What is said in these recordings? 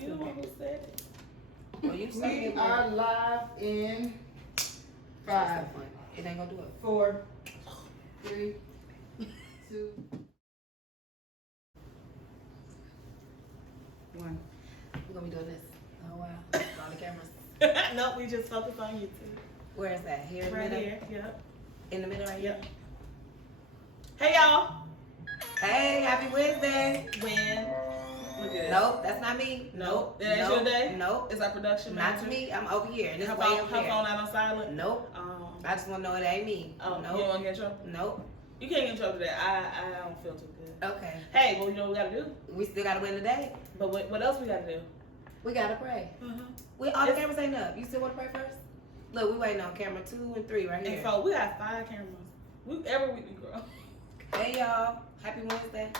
You the one who said it. Well, you We are live in 5. It ain't gonna do it. 4, 3, 2, 1. We're gonna be doing this. Oh wow. All the cameras. Nope, we just focus on YouTube. Where is that? Here in the Right middle? here, yep. In the middle right here? Yep. Hey y'all. Hey, happy Wednesday. When? Look at Nope, that's not me. Nope. That ain't your day? Nope. Is our production Not manager? me. I'm over here. And it's Her way phone, over her here. phone out on silent? Nope. I just wanna know it ain't me. Oh, Nope. you don't want to get in trouble? Nope. You can't get in trouble today. I don't feel too good. Okay. Hey, well, you know what we got to do? We still gotta win today. But what else we got to do? We gotta pray. Mm-hmm. All the cameras ain't up. You still wanna pray first? Look, we waiting on camera 2 and 3 right here. And so we got 5 cameras. Every week we grow. Hey y'all, happy Wednesday.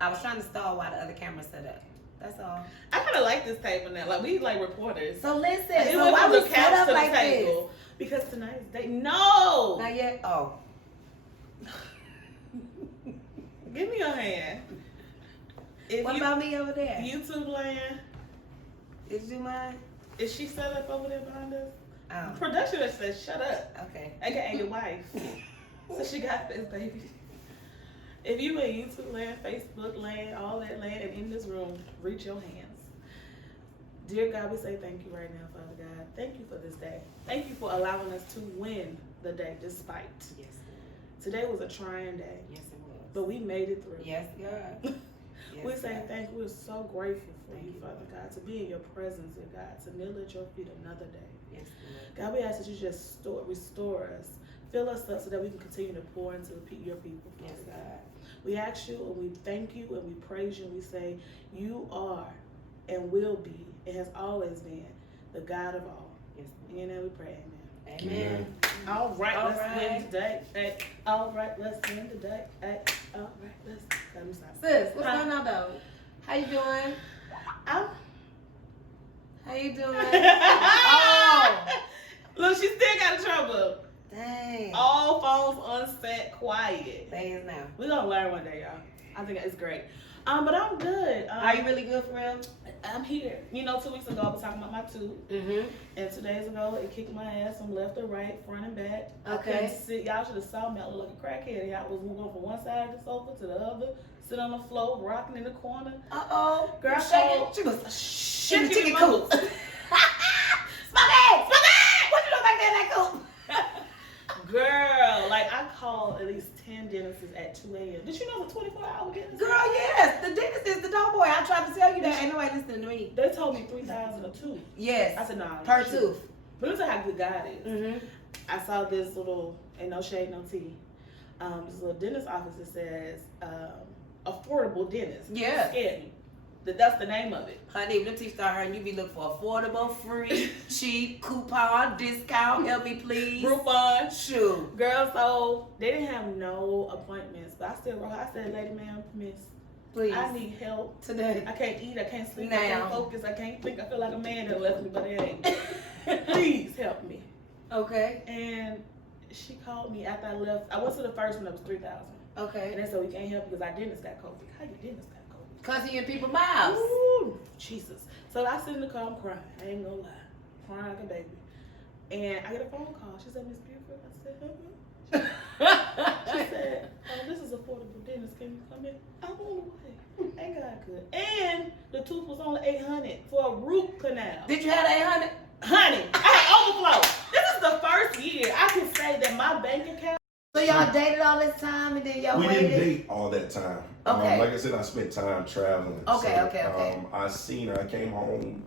I was trying to stall while the other camera set up. That's all. I kind of like this table now. Like, we like reporters. So listen, It so went why from we the set couch up to the like this? table. Because tonight's day. No! Not yet? Oh. Give me your hand. If What about me over there? YouTube land, Did you do mine? is she set up over there behind us? Oh, Production just says, shut up. okay. AKA your wife. So she got this, baby. If you in YouTube land, Facebook land, all that land, and in this room, reach your hands. Dear God, we say thank you right now, Father God. Thank you for this day. Thank you for allowing us to win the day despite. Yes. Today was a trying day, Yes, it was. but we made it through. Yes, God. Yes, We say God. thank you. We're so grateful for Thank you, you, Father Lord. God, to be in your presence, dear God, to kneel at your feet another day. Yes, Lord. God, we ask that you just restore us. Fill us up so that we can continue to pour into your people, Father Yes, God. God. We ask you and we thank you and we praise you and we say you are and will be and has always been the God of all. Yes, In your name we pray, amen. Amen. All right, All let's right. win today. Hey, all right, let's win today. Hey, all right, let's. Let me stop. Sis, what's Huh? going on though? How you doing? I'm. How you doing? Oh, Look, she still got in trouble. dang. All phones on set, quiet. They is now. We're gonna learn one day, y'all. I think it's great. But I'm good. Are you really good for real? I'm here. You know, 2 weeks ago I was talking about my tooth, Mm-hmm. and 2 days ago it kicked my ass from left to right, front and back. I Okay. couldn't sit. Y'all should have saw me. I looked like a crackhead. I was moving from one side of the sofa to the other, sit on the floor, rocking in the corner. Uh-oh. Girl, You shaking? called- She was Shit, chicken chicken coop. coop. Smokey! What you look like that coop? Girl, like I called at least 10 dentists at 2 a.m. Did you know the 24-hour dentist? Girl, yes. The dentist is the dog boy. I tried to tell you that. Ain't nobody listening to me. They told me $3,000 a tooth. Yes. I said, nah. Per shit. tooth. But look at how good God is. Mm-hmm. I saw this little, and no shade, no tea. This little dentist office that says affordable dentist. Yeah. It scared me. That's the name of it. Honey, when the teeth start hurting, you be looking for affordable, free, cheap, coupon, discount. Help me, please. Groupon. Shoot. Girl, so they didn't have no appointments, but I still wrote. I said, lady, ma'am, miss, Please. I need help. Today. I can't eat, I can't sleep, I Now. can't focus, I can't think. I feel like a man that left me, but it ain't. Please help me. Okay. And she called me after I left. I went to the first one that was $3,000. Okay. And they said, we can't help because our dentist got COVID. How your dentist got COVID? Cause he in people's mouths. Ooh, Jesus. So I sit in the car, I'm crying. I ain't gonna lie. Crying like a baby. And I get a phone call. She said, Miss Buford. I said, She said, oh, this is affordable dentist. Can you come in? I'm on the way. Ain't God good. And the tooth was only $800 for a root canal. Did you have the 800? Honey, I had overflow. This is the first year I can say that my bank account. So y'all dated all this time and then y'all We waited? didn't date all that time. Okay. Like I said, I spent time traveling. Okay, So, okay. I seen her. I came home,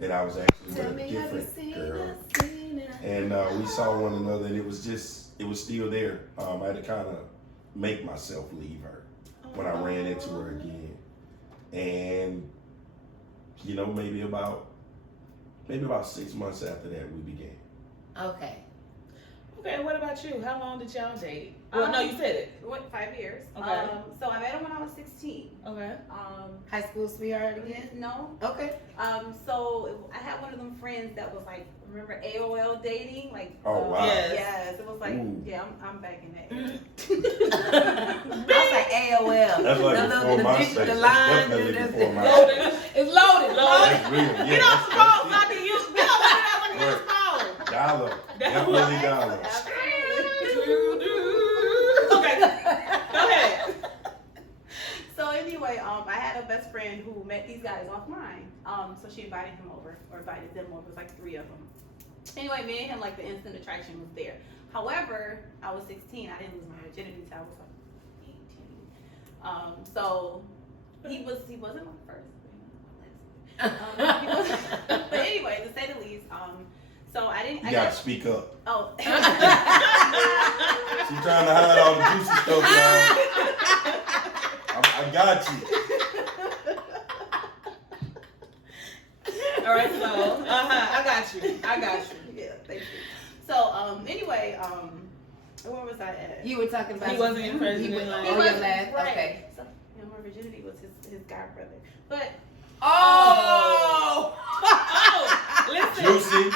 and I was actually Tell with me, a have you different seen girl. her, seen her? And we saw one another, and it was still there. I had to kind of make myself leave her when I ran into her again. And, you know, maybe about 6 months after that, we began. Okay. Okay, and what about you? How long did y'all date? Well, no, you said it. Went 5 years. Okay. So I met him when I was 16. Okay. High school sweetheart again? No. Okay. So I had one of them friends that was like, remember AOL dating? Like. Oh, wow. Yes. Yes. It was like, Ooh. yeah, I'm back in that era. I was like AOL. That's like The before little- MySpace. the That's line, definitely the- before the- MySpace. It's loaded. real. Yeah, Get off the phone so I that's can use. Get off the phone so I can use the phone. it. Dollar. Definitely dollar. Okay, go ahead. So anyway, I had a best friend who met these guys offline. So she invited him over, or invited them over. It was like 3 of them. Anyway, me and him, like the instant attraction was there. However, I was 16. I didn't lose my virginity until I was like 18. So he wasn't my first. But anyway, to say the least, so I didn't. You gotta speak up. Oh. She's trying to hide all the juicy stuff, y'all. I got you. All right, so I got you. Yeah, thank you. So anyway, where was I at? You were talking about He wasn't your first. He was, Like, oh, your wasn't- last. right. Okay. So, my virginity was his god brother. But Oh. listen.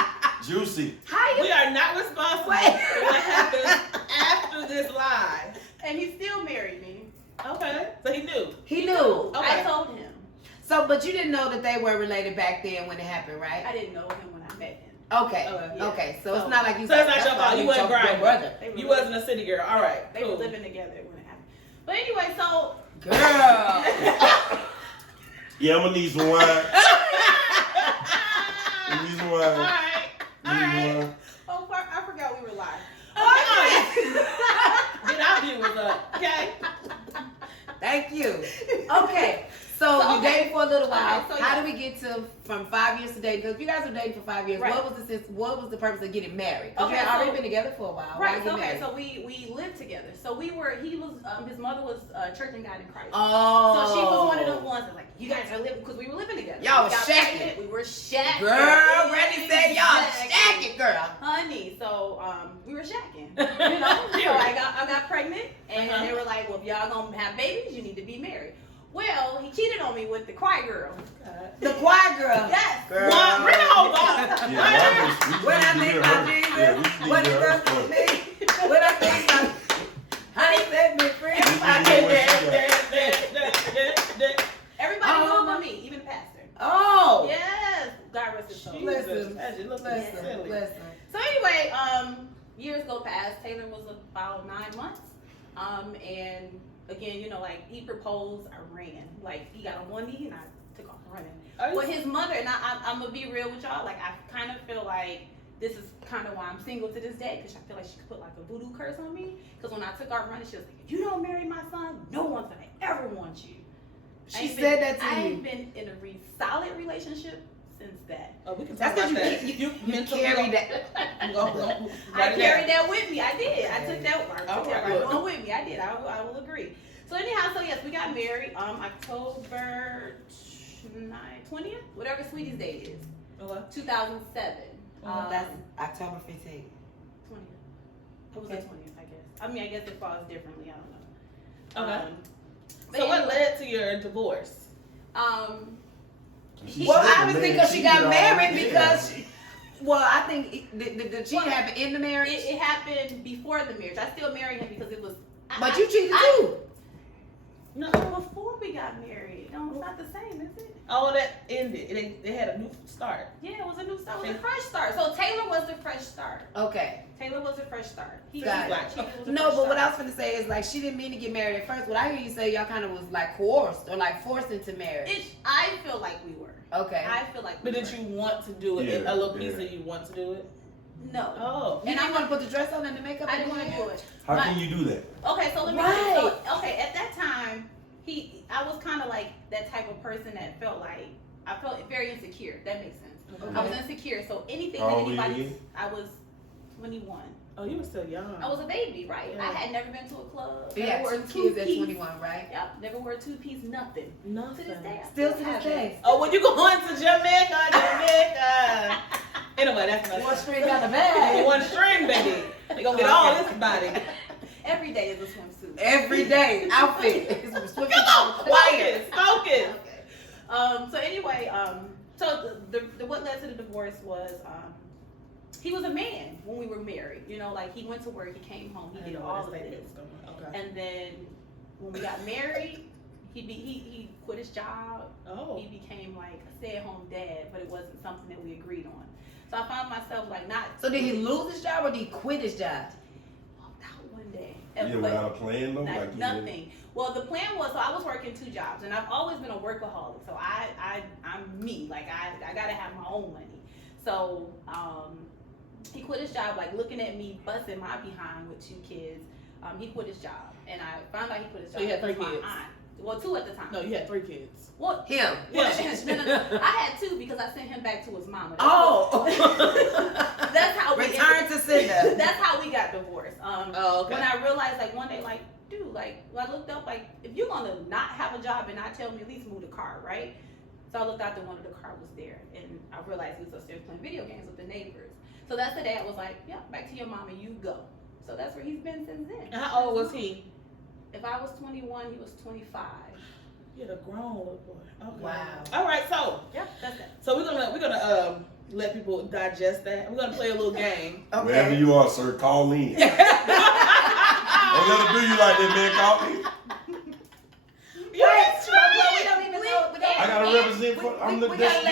Juicy. We are not responsible for what happens after this live. and he still married me. Okay, so he knew. He knew. Okay. I told him. So, but you didn't know that they were related back then when it happened, right? I didn't know him when I met him. Okay. Okay. Okay. So So- it's not like you. So it's not that's your why fault. You we wasn't talked to your grinding. brother. They were You wasn't a city girl. All right, They cool. were living together when it happened. But anyway, so Girl. Yeah, I'm gonna need some wine. I need some All wine. right. Need some wine. oh, I forgot we were live. Get our viewers up, okay? Thank you. Okay. So So, you okay. dated for a little while. Okay, so How yeah. do we get to from 5 years to dating? Because if you guys were dating for 5 years, Right. what was the purpose of getting married? Because you Okay, had already so- been together for a while. Right. Why So, get married? so we lived together. So he was his mother was Church and God in Christ. Oh. So she was one of them ones that like, you guys are living, because we were living together. Y'all We was got shacking. pregnant, We were shacking. Girl, Randy said y'all Exactly. shacking, girl. Honey, so we were shacking. You know? So I got pregnant, and Uh-huh. they were like, well, if y'all gonna have babies, you need to be married. Well, he cheated on me with the cry girl. The choir girl. Yes. Girl. One, bring the whole box. When I think about Jesus, what it does to me. When I think about how he set me free. Everybody knew about me, even the pastor. Oh. Yes. God rest his soul. Bless him. Imagine, look Bless at him. silly. Bless him. So anyway, years go past. Taylor was about 9 months. And again, you know, like he proposed, I ran. Like he got on one knee and I took off running. But his mother, and I'm gonna be real with y'all, like I kind of feel like this is kind of why I'm single to this day, because I feel like she could put like a voodoo curse on me. Because when I took off running, she was like, if you don't marry my son, no one's gonna ever want you. She said that to I you. ain't been in a solid relationship since that. Oh, we can talk That's about because that. you mentally carry go- that. go I write it carried down. that with me. I did. I took that right Alright. on with me. I did. I will agree. So anyhow, so yes, we got married October 20th, whatever Sweetie's Day is, Okay. 2007. That's October 15th. 20th. It was the Okay. 20th, I guess. I mean, I guess it falls differently. I don't know. Okay. But So what anyway, led to your divorce? Well, obviously because she got married Yeah. because well, I think the cheating happened in the marriage. it happened before the marriage. I still married him because it was. But you cheated I- too. No, before we got married. No, it's not the same, is it? Oh, that ended. They had a new start. Yeah, it was a new start. It was a fresh start. So Taylor was the fresh start. Okay. Taylor was a fresh start. He Got it. cheated, it was a No, fresh but what I start. was gonna say is like she didn't mean to get married at first. What I hear you say, y'all kind of was like coerced or like forced into marriage. I feel like we were. Okay. I feel like we But did were. you want to do it? Yeah, A little piece yeah. of you want to do it? No. Oh. You didn't want to put the dress on and the makeup. I and didn't want to hair? do it. How can you do that? Okay, so let me Right. so, okay, at that time, I was kind of like that type of person that felt like I felt very insecure. That makes sense. Okay. I was insecure, so anything How that old were you anybody, again? I was 21. Oh, you were still young. I was a baby, right? Yeah. I had never been to a club. You Never had wore two kids at two-piece. 21, right? Yep, never wore a two-piece, nothing. Nothing. To this day, I Still to this haven't. day. Oh, when you going to Jamaica. Anyway, that's my One string got the Hey, bag. one string, baby. They gonna get all this body. Every day is a swimsuit. Every day outfit. It's Come on, focus, focus. Okay. So anyway, so the what led to the divorce was he was a man when we were married. You know, like he went to work, he came home, he did all of this. Okay. And then when we got married, he quit his job. Oh. He became like a stay-at-home dad, but it wasn't something that we agreed on. So I found myself like not. So did he lose his job or did he quit his job? Walked out one day. You without a plan though? Like Nothing. Well, the plan was, so I was working 2 jobs, and I've always been a workaholic. So I'm me. Like I gotta have my own money. So he quit his job, like looking at me busting my behind with 2 kids. He quit his job, and I found out he quit his job. So you had 3 with my kids? aunt. Well, 2 at the time. No, you had 3 kids. Well, Him. well, no. I had 2 because I sent him back to his mama. Oh. That's how we Return to sender. That's how we got divorced. Oh, okay. When I realized, like one day, like, dude, like, I looked up, like, if you're gonna not have a job and not tell me, at least move the car, right? So I looked out the window, the car was there, and I realized he was upstairs playing video games with the neighbors. So that's the day I was like, yeah, back to your mama, you go. So that's where he's been since then. And how old was he? If I was 21, he was 25. You had a grown little boy. Okay. Wow. All right, so Yep, that's it. so we're gonna let people digest that. We're gonna play a little game. wherever you are, sir, call in. Don't let them do you like that, man. Call in. Yes, We don't even know. I gotta represent for. I'm the We gotta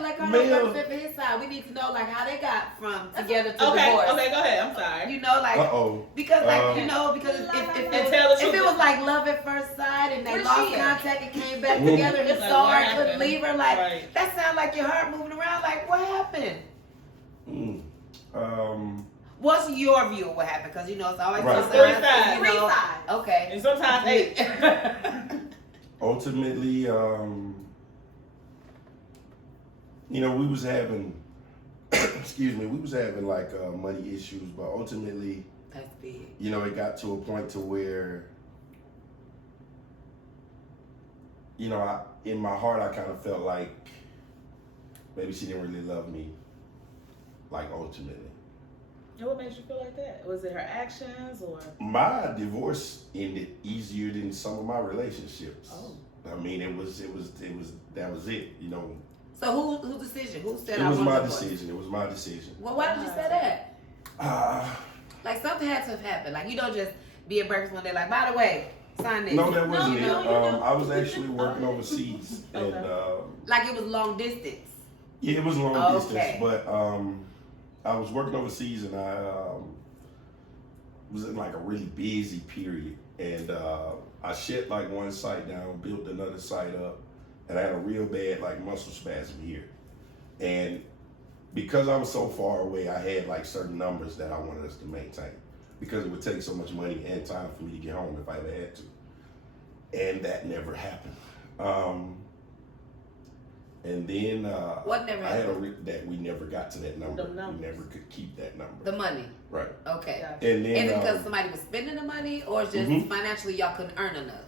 let Carl Male. represent for his side. We need to know like how they got from together to Okay, divorce. okay, go ahead. I'm sorry. You know, like Uh-oh. because like because if And tell the if truth. it was like love at first sight and they Where's lost she at? contact and came back Mhm. together and he Like, saw what her and couldn't happened? leave her, like Right. that sounds like your heart moving around. Like what happened? What's your view of what happened? Because you know it's always Right. two Three sides, sides. you know. 3 sides. Okay. And sometimes 8. Ultimately, we was having, excuse me, we was having like money issues, but ultimately, That's big. it got to a point to where, in my heart, I kind of felt like maybe she didn't really love me, like ultimately. And what made you feel like that? Was it her actions or? My divorce ended easier than some of my relationships. Oh. I mean, that was it. So whose decision? Who said It I was want my a divorce? decision. It was my decision. Well, why did you say that? Ah. Like something had to have happened. Like you don't just be at breakfast one day. Like by the way, sign this. No, that wasn't it. no. I was actually working overseas, and Like it was long distance. yeah, it was long Okay. distance. But I was working overseas, and I was in like a really busy period, and I shut like one site down, built another site up, and I had a real bad like muscle spasm here, and because I was so far away, I had like certain numbers that I wanted us to maintain because it would take so much money and time for me to get home if I ever had to. And that never happened. And then What never I had happened? that we never got to that number. The numbers. We never could keep that number. The money. Right. Okay. Gotcha. And then Is it because somebody was spending the money, or just Mhm. financially y'all couldn't earn enough?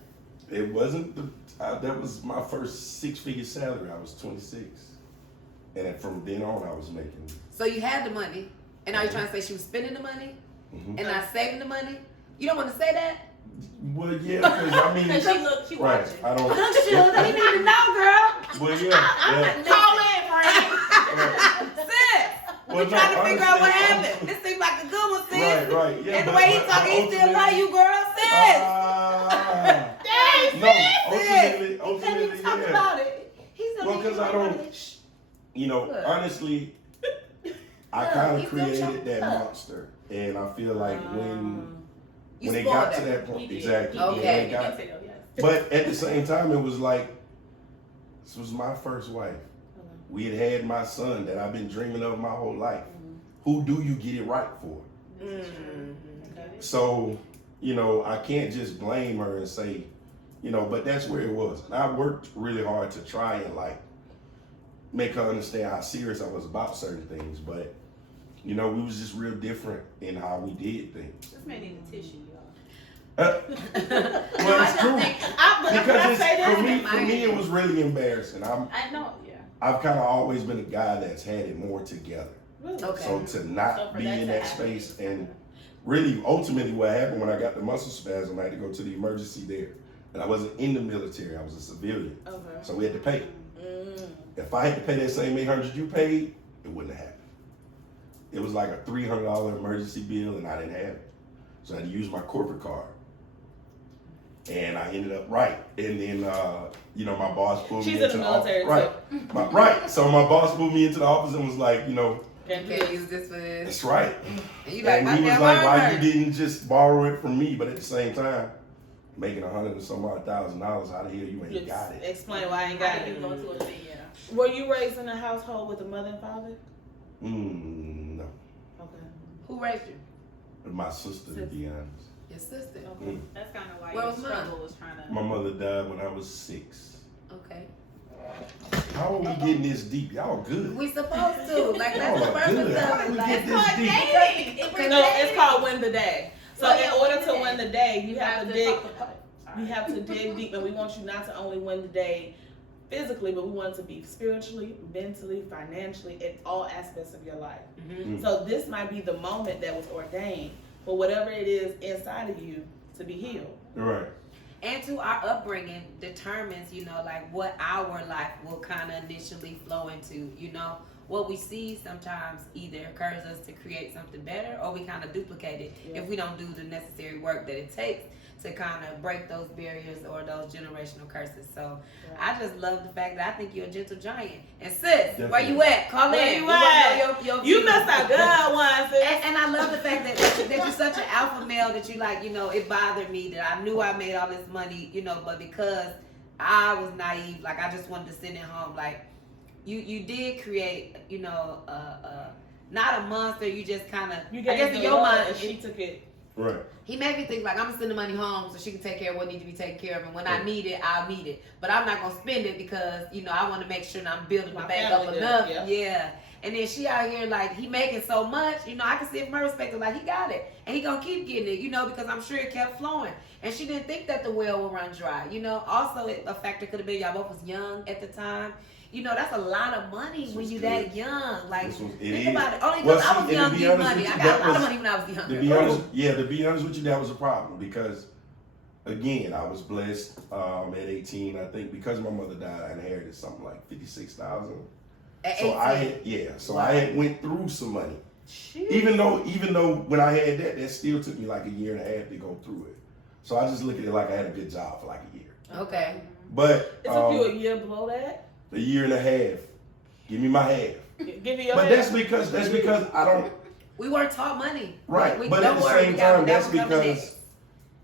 it wasn't that was my first 6-figure salary. I was 26. And then from then on I was making So you had the money, and are you trying to say she was spending the money mhm. and not saving the money? You don't want to say that? Well, yeah, because I mean, And she right? watching. I don't. Look, Sugar, you need to know, girl. Well, yeah. Call in, friend. Sis, Well, we're no, trying to figure out what honestly, happened. This seems like a good one, sis. Right. Yeah. And the but- way he but talking, he still ultimately- love you, girl, sis. No, ultimately, You can't even talk yeah. about it. He's gonna Well, make because you I talk don't, about it. honestly, I Look, kind he's of gonna created choke that up. monster, and I feel like You when it spoiled got to her. that point, He did. exactly. Okay. when it You got- can tell, yes. but at the same time, it was like this was my first wife. We had my son that I've been dreaming of my whole life. Who do you get it right for? Okay. So, I can't just blame her and say, but that's where it was. And I worked really hard to try and like make her understand how serious I was about certain things. But, we was just real different in how we did things. This man need a tissue, y'all. Well, it's true. Because for me, it was really embarrassing. I know, yeah. I've kind of always been a guy that's had it more together. Really? Okay. So to So not for be that in to that happen. space, and really ultimately what happened when I got the muscle spasm, I had to go to the emergency there. And I wasn't in the military, I was a civilian. Okay. So we had to pay. If I had to pay that same $800 you paid, it wouldn't have happened. It was like a $300 emergency bill and I didn't have it. So I had to use my corporate card. and I ended up right. And then, you know, my boss pulled me She's into in the the military office. Right. Right. So my boss pulled me into the office and was like, you know, Can't use this for this. that's right. And you like, And my he was damn like, arm why hurt. you didn't just borrow it from me? But at the same time, making $100,000 and some odd thousand dollars out of here, you ain't got it. Explain why I ain't got How do you it. go to a thing, Were you raised in a household with a mother and father? No. Okay. Who raised you? My sister, to be honest. Your sister. Okay. That's kind of why Where your was mine? struggle was trying to. My mother died when I was 6. Okay. How are we getting this deep? Y'all good. We supposed to. Like, that's Y'all the are purpose good. How of do it. we Like, get this deep? Dating. No, it's called Win the Day. So Oh, yeah, in order win the to day. win the day, you have to dig. talk You have to dig deep, and we want you not to only win the day physically, but we want it to be spiritually, mentally, financially, in all aspects of your life. Mhm. So this might be the moment that was ordained for whatever it is inside of you to be healed. Right. And to our upbringing determines, you know, like what our life will kind of initially flow into. You know, what we see sometimes either encourages us to create something better, or we kind of duplicate it Yeah. if we don't do the necessary work that it takes to kind of break those barriers or those generational curses. So I just love the fact that I think you're a gentle giant. And sis, where you at? Call Where in. you We wanna at? know your You views. messed out good one, sis. And I love the fact that you're such an alpha male that you like, you know, it bothered me that I knew I made all this money, you know, but because I was naive, like I just wanted to sit at home, like you did create, you know, not a monster, you just kind of, You I gave guess the in your love, mind, and she took it. Right. he made me think like I'm gonna send the money home so she can take care of what needs to be taken care of, and when I need it, I'll need it. But I'm not gonna spend it because you know I want to make sure that I'm building My the bank up family enough. does, Yeah. And then she out here like he making so much, you know. I can see it from her perspective, like he got it, and he gonna keep getting it, you know, because I'm sure it kept flowing. And she didn't think that the well would run dry, you know. Also, a factor could have been y'all both was young at the time. You know, that's a lot of money This when was you good. that young. Like, This was- it think is. about it. Only Well, because I see, was and young, to be getting honest money. with I you, got a that lot of was- money when I was younger. To be honest, to be honest with you, that was a problem because, again, I was blessed at 18. I think because my mother died, I inherited something like $56,000. At So 18. I had went through some money. Even though when I had that still took me like a year and a half to go through it. So I just look at it like I had a good job for like a year. Okay. But It took you a year below that. a year and a half. Give me my half. Give me your But half. that's because I don't. We weren't taught money. Right, We, but don't at the worry, same we got- time, that that's was coming because,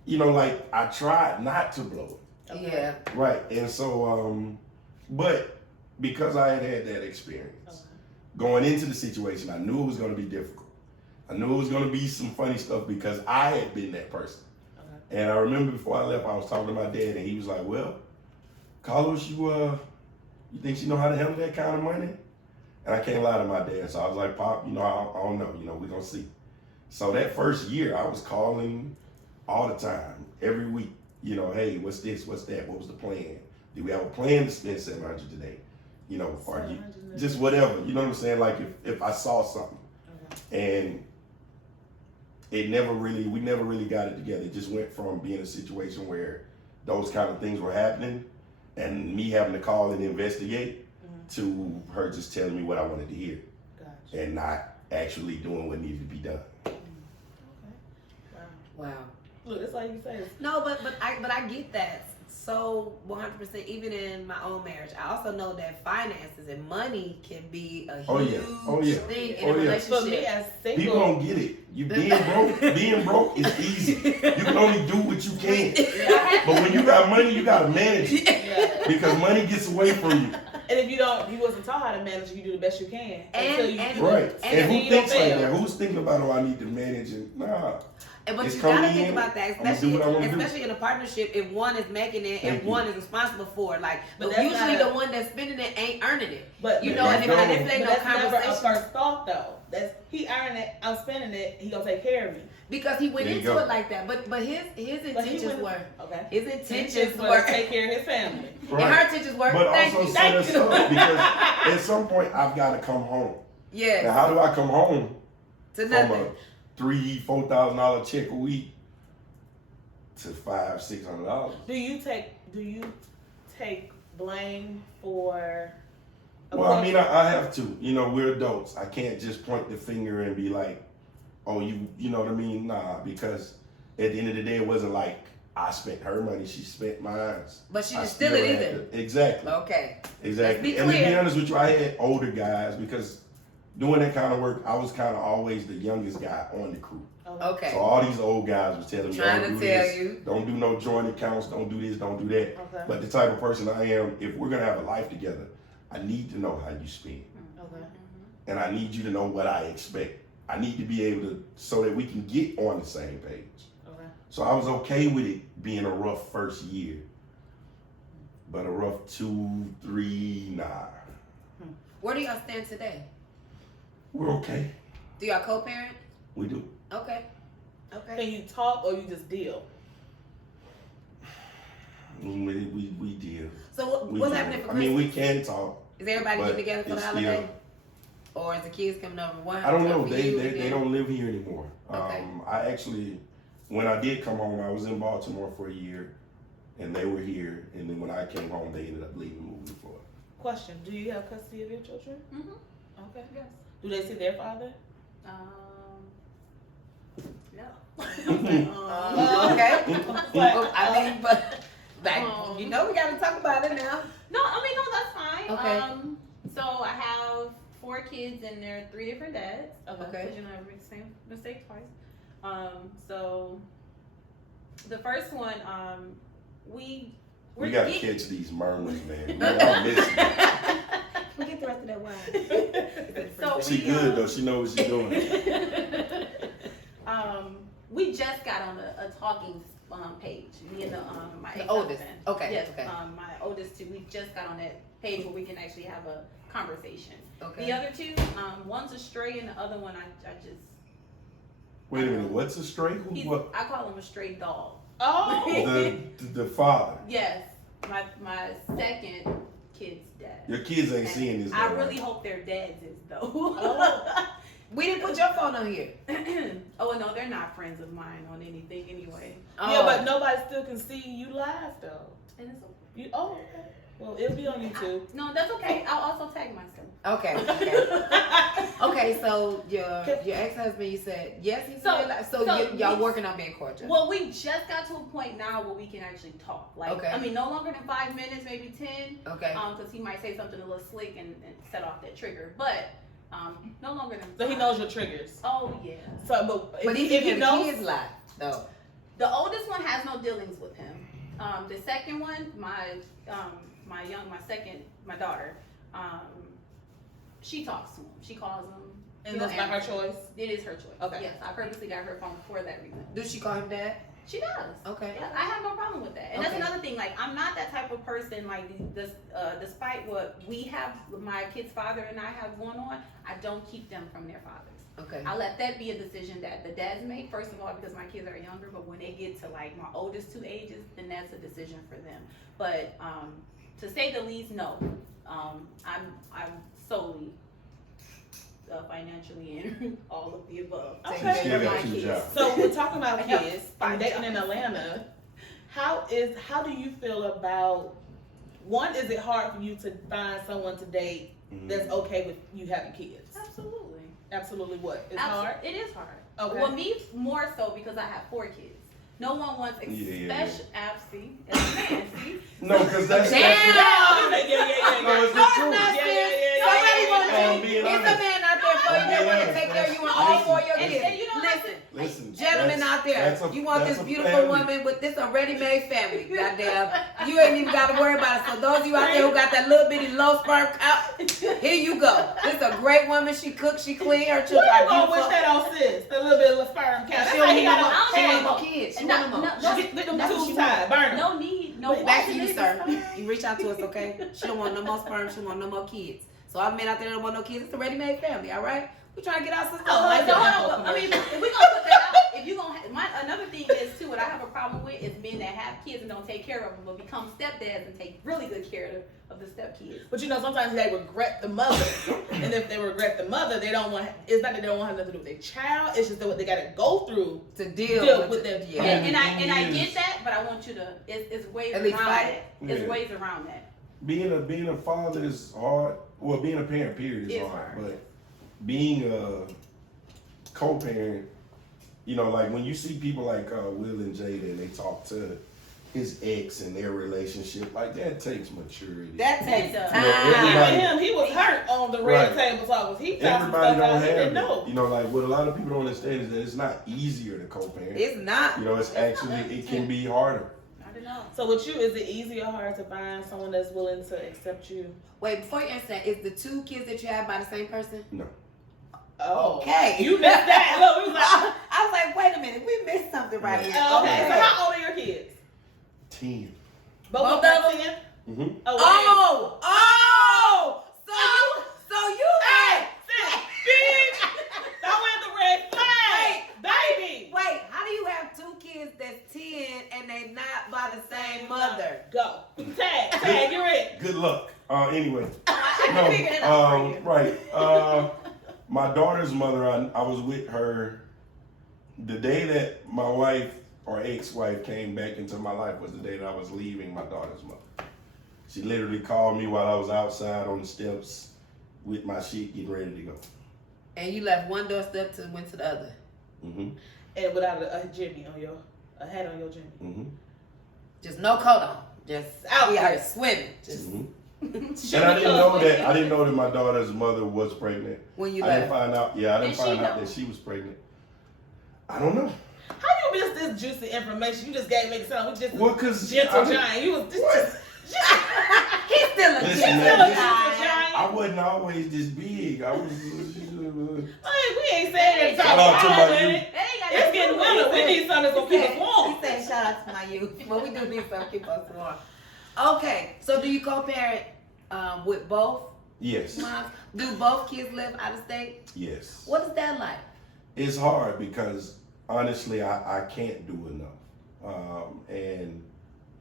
you know, like I tried not to blow it. next. Yeah. Right, and so, but because I had that experience, going into the situation, I knew it was going to be difficult. I knew it was going to be some funny stuff because I had been that person. Okay. And I remember before I left, I was talking to my dad, and he was like, "Well, Carlos, you think she know how to handle that kind of money?" And I can't lie to my dad, so I was like, "Pop, you know, I don't know. You know, we're gonna see." So that first year, I was calling all the time, every week. You know, hey, what's this? What's that? What was the plan? Did we have a plan to spend $700 today? You know, or you, $700. just whatever. You know what I'm saying? Like if I saw something, and we never really got it together. It just went from being a situation where those kind of things were happening, and me having to call and investigate, to her just telling me what I wanted to hear, Gotcha. and not actually doing what needed to be done. Okay. Wow. Wow. Look, that's all you say. No, but I get that. So 100%, even in my own marriage, I also know that finances and money can be a Oh, huge yeah. Oh, yeah. thing in Oh, a yeah. For me relationship. as People single, don't get it. You being broke is easy. You can only do what you can. But when you got money, you gotta manage it yeah. because money gets away from you. And if you wasn't taught how to manage, you do the best you can until you And- do Right. it. And then who you thinks don't like fail. that? Who's thinking about, oh, I need to manage it? Nah. But It's you gotta coming think in, about that, I'ma do especially what I wanna do. especially in a partnership. If one is making it Thank and you. one is responsible for it, like But but that's usually not a- the one that's spending it ain't earning it. But You There know, you and if go. ain't but no that's never a conversation first thought though. That's he earning it, I'm spending it, he gonna take care of me. because he went There you into go. it like that. But his But he intentions went- were Okay. his Intentions intentions were were to take care of his family. and her intentions were But thank also you. set Thank us you. up because at some point I've got to come home. Yes. Now, how do I come home To from nothing. a $3,000-$4,000 check a week to $500-$600? Do you take blame for Well, I mean, I have to. You know, we're adults. I can't just point the finger and be like, "Oh, you know what I mean?" Nah, because at the end of the day, it wasn't like I spent her money, she spent mine. But she I didn't steal it still had either. Exactly. Okay. Exactly. Let's be And to be clear. honest with you, I had older guys because doing that kind of work, I was kind of always the youngest guy on the crew. Okay. So all these old guys was telling me, Trying don't to do tell this, you. don't do no joint accounts, don't do this, don't do that. Okay. But the type of person I am, if we're gonna have a life together, I need to know how you spend. Okay. And I need you to know what I expect. I need to be able to, so that we can get on the same page. Okay. So I was okay with it being a rough first year. But a rough 2, 3, nah. Where do y'all stand today? We're okay. Do y'all co-parent? We do. Okay. Okay. Can you talk or you just deal? We deal. So We what's deal. happening for I Christmas? mean, we can talk. Is everybody but getting together for the it's holiday? still- Or is the kids coming over? One I don't know. for They you and they then- don't live here anymore. Okay. I actually, when I did come home, I was in Baltimore for a year, and they were here. And then when I came home, they ended up leaving, moving to Florida. Question: do you have custody of your children? Mm-hmm. Okay. Yes. Do they see their father? No. Okay. Well, I mean, but like, Um, you know, we got to talk about it now. No, I mean, no, that's fine. Okay. So I have 4 kids and they're 3 different dads. Okay. Because you know, I make the same mistake twice. So the first one, We gotta catch these murmurs, man. I'm missing. We'll get the rest of that wine. So She good though. She knows what she's doing. we just got on a talking page. Me and my The oldest. ex-husband. Okay, Yes. okay. My oldest 2. We just got on that page where we can actually have a conversation. Okay. The other 2, one's a stray and the other one I just. Wait a minute. What's a stray? Who? He's, What? I call him a stray dog. Oh. The father. Yes, my second kid's dad. Your kids ain't And seeing this. I though, really right? hope their dad's is though. Oh. We didn't put your phone on here. Oh no, they're not friends of mine on anything anyway. Yeah, but nobody still can see you live though. And it's okay. You okay? Well, it'll be on YouTube. No, that's okay. I'll also tag myself. Okay. Okay. So your ex-husband, you said yes. He's So- y'all working on being cordial. Well, we just got to a point now where we can actually talk. Like, Okay. I mean, no longer than 5 minutes, maybe 10. Okay. Because he might say something a little slick and set off that trigger. But no longer than. So he 5. knows your triggers. Oh yeah. So, But if if he he knows, kids live though. The oldest one has no dealings with him. The second one, my daughter, she talks to him. She calls him. and that's not her choice. It is her choice. Okay. Yes, I purposely got her phone for that reason. Do she call him dad? She does. Okay. Yeah, I have no problem with that. And that's Okay. another thing. Like, I'm not that type of person. Like, despite what we have, my kid's father and I have going on, I don't keep them from their fathers. Okay. I let that be a decision that the dads make, first of all, because my kids are younger, but when they get to like my oldest 2 ages, then that's a decision for them. But to say the least, no. I'm solely financially and all of the above. Okay. taking Still care of got my 2 kids. jobs. So we're talking about I have kids 5 and dating in jobs. Atlanta. How do you feel about? One, is it hard for you to find someone to date that's okay with you having kids? Absolutely. Absolutely, what? It's Absol- hard. It is hard. Okay. Well, me more so because I have 4 kids. No one wants Yeah. see, as a man, see. No, because that's Damn. Yeah. No, it's the No, it's truth. not Yeah, serious. yeah, yeah, Somebody yeah, wants yeah, to. I'm being It's a honest. man out there for you I'm that being want to honest. take care of you and all 4 of your And- kids. and you know, Listen. Listen, Gentlemen that's- out there, that's a- you want that's this a beautiful family. woman with this a ready-made family. Goddamn, you ain't even got to worry about it. So those of you out there who got that little bitty low sperm count, here you go. This is a great woman. She cooks, she clean. Her children What you are gonna wish beautiful. that on sis? A little bit of sperm count. She That's don't why he need got no a more. She I ain't don't no know. kids. She And want no more. Get them That's what she tubes want. tied, burn them. No need, no. Back to you, alternate sir. sperm. You reach out to us, okay? She don't want no more sperm. She want no more kids. So all men out there that don't want no kids, it's a ready-made family, all right? We trying to get our sister. I on. like So, that. hold on. I mean, if we gonna put that out, if you gonna, another thing is too. What I have a problem with is men that have kids and don't take care of them, but become stepdads and take really good care of the stepkids. But you know, sometimes they regret the mother, and if they regret the mother, they don't want. It's not that they don't want nothing to do with their child. It's just that what they got to go through. to deal with them. Yeah. And I thing get is- that, but I want you to. It's ways At around least fight that. it. It's Yeah. ways around that. Being a father is hard. Well, being a parent, period, is It's hard. hard. But being a co-parent, you know, like when you see people like Will and Jada and they talk to his ex and their relationship, like that takes maturity. That takes You know, time. Even him, he was hurt on the red table talk. He found some Everybody stuff don't out he have didn't it. know. You know, like what a lot of people don't understand is that it's not easier to co-parent. It's not. You know, it's actually, it can be harder. I don't know. So with you, is it easy or hard to find someone that's willing to accept you? Wait, before you answer that, is the 2 kids that you have by the same person? No. Oh, Okay. You missed that. Look, we was like, I was like, wait a minute, we missed something right here. okay. So how old are your kids? 10. Both of them 10? Mm-hmm. Oh, So you hey, bitch, that went the red flag, baby. Wait, how do you have 2 kids that's 10 and they not by the same mother? Go. Tag, you're it. Good luck. Anyway. I can figure it out for you. Right. My daughter's mother, I was with her the day that my wife or ex-wife came back into my life was the day that I was leaving my daughter's mother. She literally called me while I was outside on the steps with my shit getting ready to go. And you left one doorstep to went to the other. Mm-hmm. And without a Jimmy on a hat on your Jimmy. Mm-hmm. Just no coat on. Just out we there out swimming. Just Mm-hmm. And I didn't know that my daughter's mother was pregnant. when you I didn't left. find out. Yeah, I didn't Did she find out know? that she was pregnant. I don't know. How you missed this juicy information? You just gave me some. We just Well, cause gentle giant. You was just He's still a Listen, gentle man, gentle giant. giant. I wasn't always this big. I was. Hey, we ain't saying that. Shout out to my Talk youth. It's getting winter. We need something that's gonna keep us warm. He said, shout out to my youth. But we do need something to keep us warm. Okay, so do you co-parent with both Yes. moms? Do both kids live out of state? Yes. What is that like? It's hard because honestly, I can't do enough. And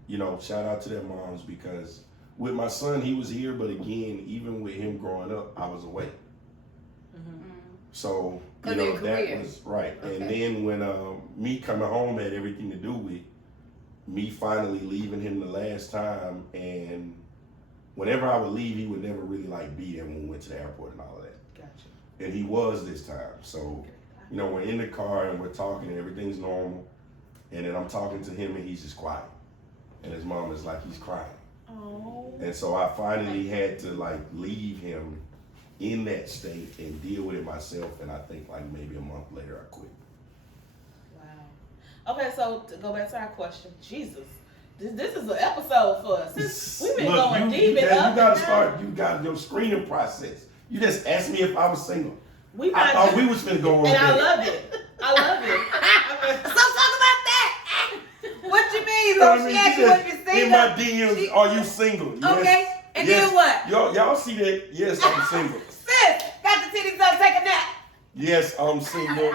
you know, shout out to their moms because with my son, he was here, but again, even with him growing up, I was away. So you know that was right. Okay. And then when me coming home had everything to do with me finally leaving him the last time, and whenever I would leave, he would never really like be there when we went to the airport and all of that. Gotcha. And he was this time. So you know, we're in the car and we're talking and everything's normal, and then I'm talking to him and he's just quiet, and his mom is like he's crying. Oh. And so I finally had to like leave him in that state and deal with it myself. And I think like maybe a month later I quit. Wow. Okay, so to go back to our question, Jesus, this is an episode for us. We've been Look, going you deep and up. gotta and down. start. You got your screening process. You just asked me if I was single. We I not, thought we was finna go over and I there. love it. I love it. So talk about that. What you mean? You So know what I she mean? asked you She if said, you're single. in my DMs, are you single? Yes. Okay. And Yes. then what? Y'all see that? Yes, I'm single. Sis, got the titties up, take a nap. Yes, I'm single.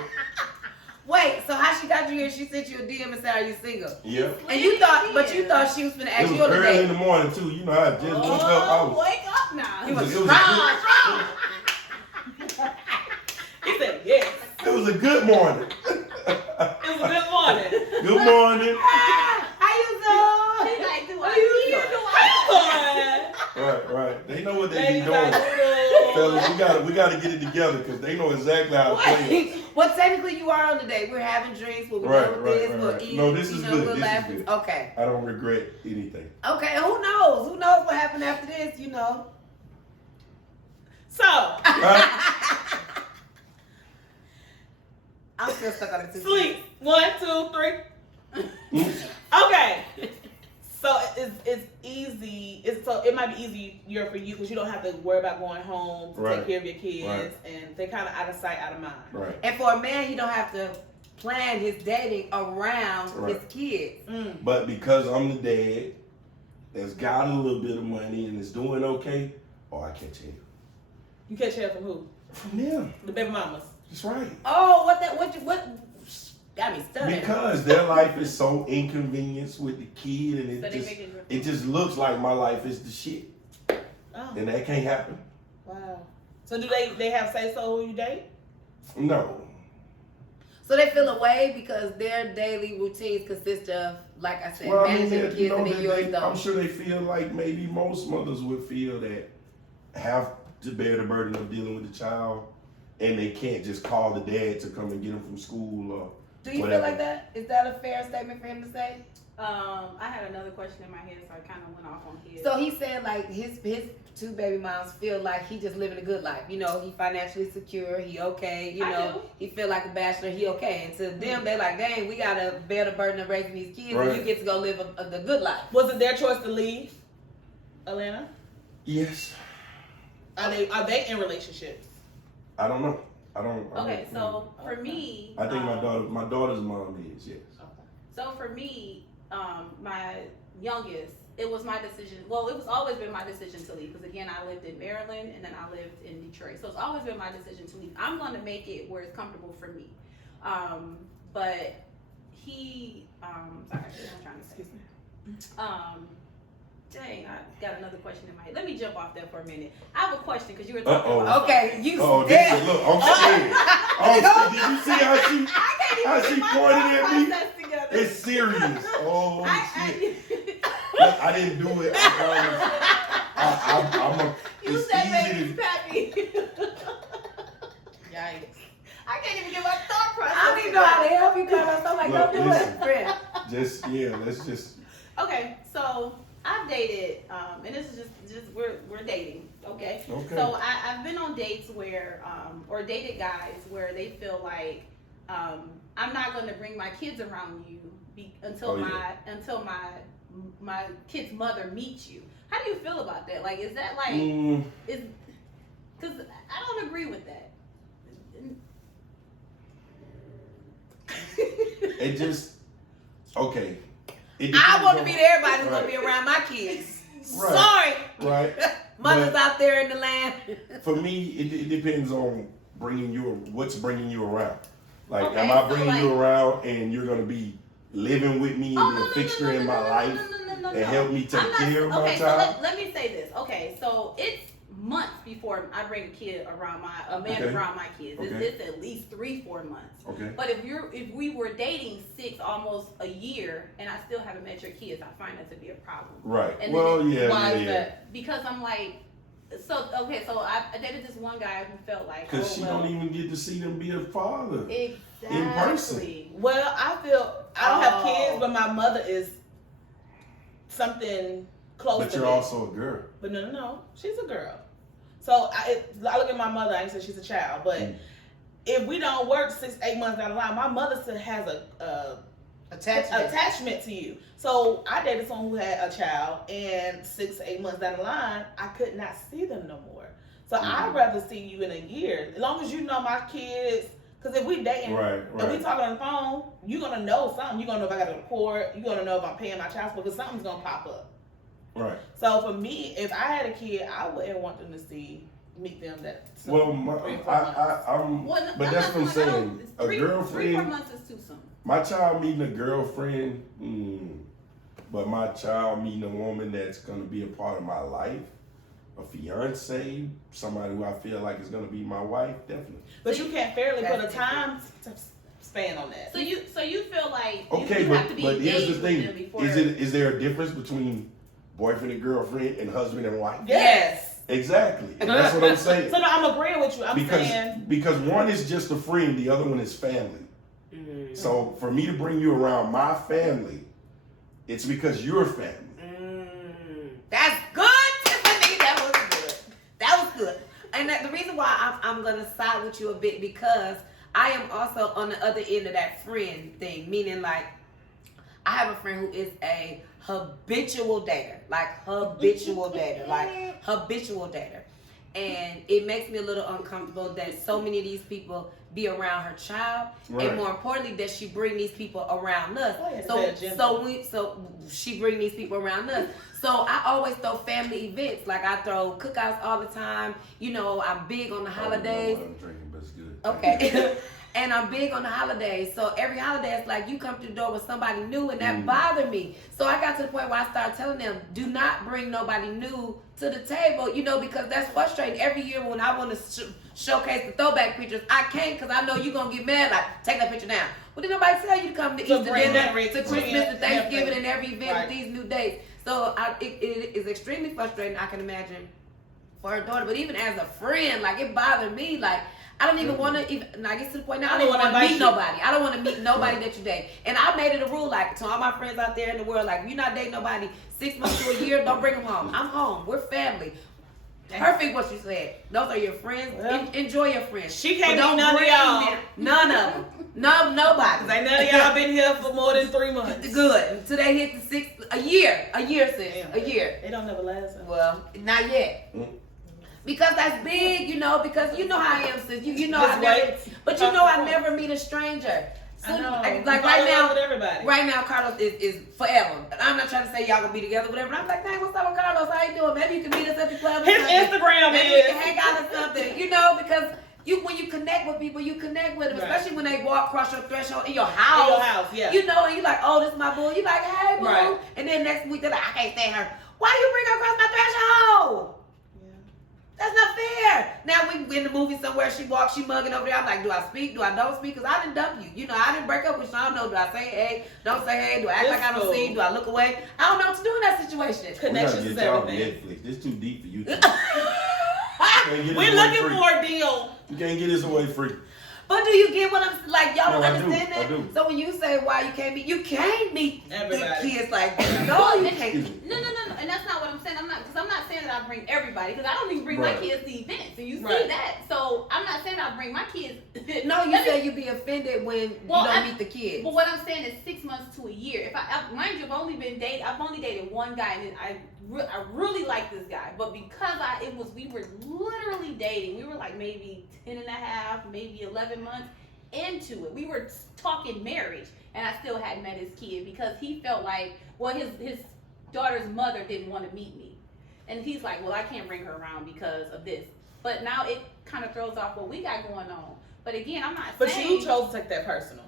Wait, so how she got you here? She sent you a DM and said, "Are you single?" Yeah. And you thought, but you thought she was gonna It ask was you on the early in date. the morning too. You know, I just woke up. I was. Wake up now. He was It was strong. He said yes. It was a good morning. It was a good morning. Good morning. How you doing? She like, do What I are you see or doing? do I? Right. They know what they be Ladies, doing. I Fellas, we gotta get it together because they know exactly how to play it. Well, technically, you are on the date. We're having drinks. We'll be Right, done with this. right, We'll right. eat. No, this is good. We'll This is laugh. good. Okay. I don't regret anything. Okay. Who knows? Who knows what happened after this? You know. So, Right? I'm still stuck on the two. sleep. 1, 2, 3. Okay. So it's easy. So it might be easier for you because you don't have to worry about going home to Right. take care of your kids, Right. and they're kind of out of sight, out of mind. Right. And for a man, he don't have to plan his dating around Right. his kids. But because I'm the dad that's got a little bit of money and is doing okay, I catch him. You catch hell from who? From them. The baby mamas. That's right. Oh, what got me stuttering. Because their life is so inconvenienced with the kid, and So they make it just looks like my life is the shit, Oh, and that can't happen. wow. So do they have say so who you date? No. So they feel away because their daily routines consist of, like I said, Well, I mean, managing the you kids know, and then yours I'm don't. sure they feel like maybe most mothers would feel that have to bear the burden of dealing with the child, and they can't just call the dad to come and get him from school, or Do you Whatever. feel like that? Is that a fair statement for him to say? I had another question in my head, so I kind of went off on his. So he said like his 2 baby moms feel like he just living a good life. You know, he financially secure, he okay. You know, he feel like a bachelor, he okay. And to them, they like, dang, we gotta bear the burden of raising these kids, and you get to go live the good life. Was it their choice to leave, Atlanta? Yes. Are they in relationships? I don't know. Okay, so for me, I think my daughter's mom is, yes. Okay. So for me, my youngest, it was my decision. Well, it was always been my decision to leave because again, I lived in Maryland and then I lived in Detroit. So it's always been my decision to leave. I'm going to make it where it's comfortable for me. But he, sorry, what I'm trying to say. Excuse me. Dang, I got another question in my head. Let me jump off there for a minute. I have a question because you were talking about. Okay, you look, I'm scared. Oh, did you see how she pointed at me? It's serious. Oh, shit. Look, I didn't do it. I promise. You it's said easy baby happy. Yikes. I can't even get my thought process. I don't even know how to help you, Carlos. I'm like, Look, don't do listen. it, friend. let's just. Okay, so I've dated, and this is just we're dating, okay? Okay. So I've been on dates where, or dated guys where they feel like, I'm not going to bring my kids around you until my kid's mother meets you. How do you feel about that? Like, is that like because I don't agree with that. It just okay. I want to meet everybody who's gonna be around my kids. Right. Sorry, Right. mothers out there in the land. For me, it depends on what's bringing you around. Like, Okay, am I so bringing you around and you're gonna be living with me and be a fixture in my life and help me take care of my child? So let me say this. Okay, so it's months before I bring a kid around a man around my kids. It's at least 3-4 months. Okay. But if we were dating almost a year and I still haven't met your kids, I find that to be a problem. Right. And well, why is yeah. that? Because I'm like, so I dated this one guy who felt like, Because she don't even get to see them be a father. Exactly. In person. Well, I don't have kids, but my mother is something close But to you're me. also a girl. But no, she's a girl. So I look at my mother, I ain't say she's a child, but if we don't work 6-8 months down the line, my mother still has a attachment to you. So I dated someone who had a child, and 6-8 months down the line, I could not see them no more. So I'd rather see you in a year, as long as you know my kids. Because if we dating and we talking on the phone, you're gonna know something. You're gonna know if I got to go to court. You're gonna know if I'm paying my child support, because something's gonna pop up. Right. So for me, if I had a kid, I wouldn't want them to meet them that. Well, 3 or 4 months. but that's what I'm saying. A 3-4 girlfriend. months is too soon. My child meeting a girlfriend, but my child meeting a woman that's gonna be a part of my life, a fiance, somebody who I feel like is gonna be my wife, definitely. But you can't fairly put a time span on that. So you feel like Okay, you have to be but here's the engaged thing: with them before. is there a difference between boyfriend and girlfriend and husband and wife? Yes. Exactly, and that's what I'm saying. So no, I'm agreeing with you. I'm saying because one is just a friend, the other one is family. So for me to bring you around my family, it's because you're family. That's good, Tiffany. That was good. That was good. And the reason why I'm going to side with you a bit, because I am also on the other end of that friend thing. Meaning, like, I have a friend who is a habitual dater. And it makes me a little uncomfortable that so many of these people be around her child, and more importantly, that she bring these people around us. So she bring these people around us. So I always throw family events, like I throw cookouts all the time. You know, I'm big on the holidays. I don't know what I'm drinking, but it's good. Okay. And I'm big on the holidays. So every holiday, it's like you come through the door with somebody new, and that bothered me. So I got to the point where I started telling them, do not bring nobody new to the table, you know, because that's frustrating. Every year when I want to showcase the throwback pictures, I can't, because I know you're going to get mad, like, take that picture down. Well, did nobody tell you to come to Easter dinner, to Christmas, to Thanksgiving, and every event with these new dates? So it is extremely frustrating, I can imagine, for her daughter. But even as a friend, like, it bothered me. Like, I don't even want to even. I get to the point now. I I don't don't want wanna to meet invite you. nobody. I don't want to meet nobody that you date. And I made it a rule, like to all my friends out there in the world, like if you're not dating nobody 6 months to a year, don't bring them home. I'm home. We're family. Perfect what you said. Those are your friends. Well, enjoy your friends. She can't But be none of bring y'all. them. None of them. No, nobody. Ain't none of y'all been here for more than 3 months. Good. Until they hit the 6, a year, sis, Damn. a year. It don't never last. Well, not yet. Because that's big, you know, because you know how I am, sis. You know I never, but you know I never meet a stranger. So, I know. like You right fall in love now, with everybody. right now, Carlos is forever. I'm not trying to say y'all gonna be together, whatever. But I'm like, dang, what's up with Carlos? How you doing? Maybe you can meet us at the club. Or His something. Instagram Maybe we is. can hang out or something, you know, because when you connect with people, you connect with them, Right. especially when they walk across your threshold in your house. In your house, yeah. You know, and you like, oh, this is my boo. You like, hey, boo. Right. And then next week they're like, I can't stand her. Why do you bring her across my threshold? Yeah. That's not fair. Now we in the movie somewhere, she walks, she mugging over there. I'm like, do I speak? Do I don't speak? Because I didn't dump you. You know, I didn't break up with you. I don't know. Do I say hey? Don't say hey? Do I act It's like I don't cool. see? Do I look away? I don't know what to do in that situation. We gotta Connections get is y'all everything. Netflix. This too deep for you. We're looking for a deal. You can't get this away free. But do you get what I'm like? Y'all don't No, I do. understand that. I do. So when you say why you can't meet Everybody. the kids like that. No, you can't. No, and that's not what I'm saying. I'm not saying that I bring everybody, because I don't even bring Right. my kids to events, and you see Right. that. So I'm not saying I bring my kids. No, you say you'd be offended when Well, you don't I- meet the kids. But what I'm saying is 6 months to a year. If mind you, I've only dated one guy, and I really like this guy, but because we were literally dating. We were like maybe 10 and a half, maybe 11 months into it. We were talking marriage, and I still hadn't met his kid because he felt like, well, his daughter's mother didn't want to meet me, and he's like, well, I can't bring her around because of this. But now it kind of throws off what we got going on. But again, I'm not But saying. you chose to take that personal.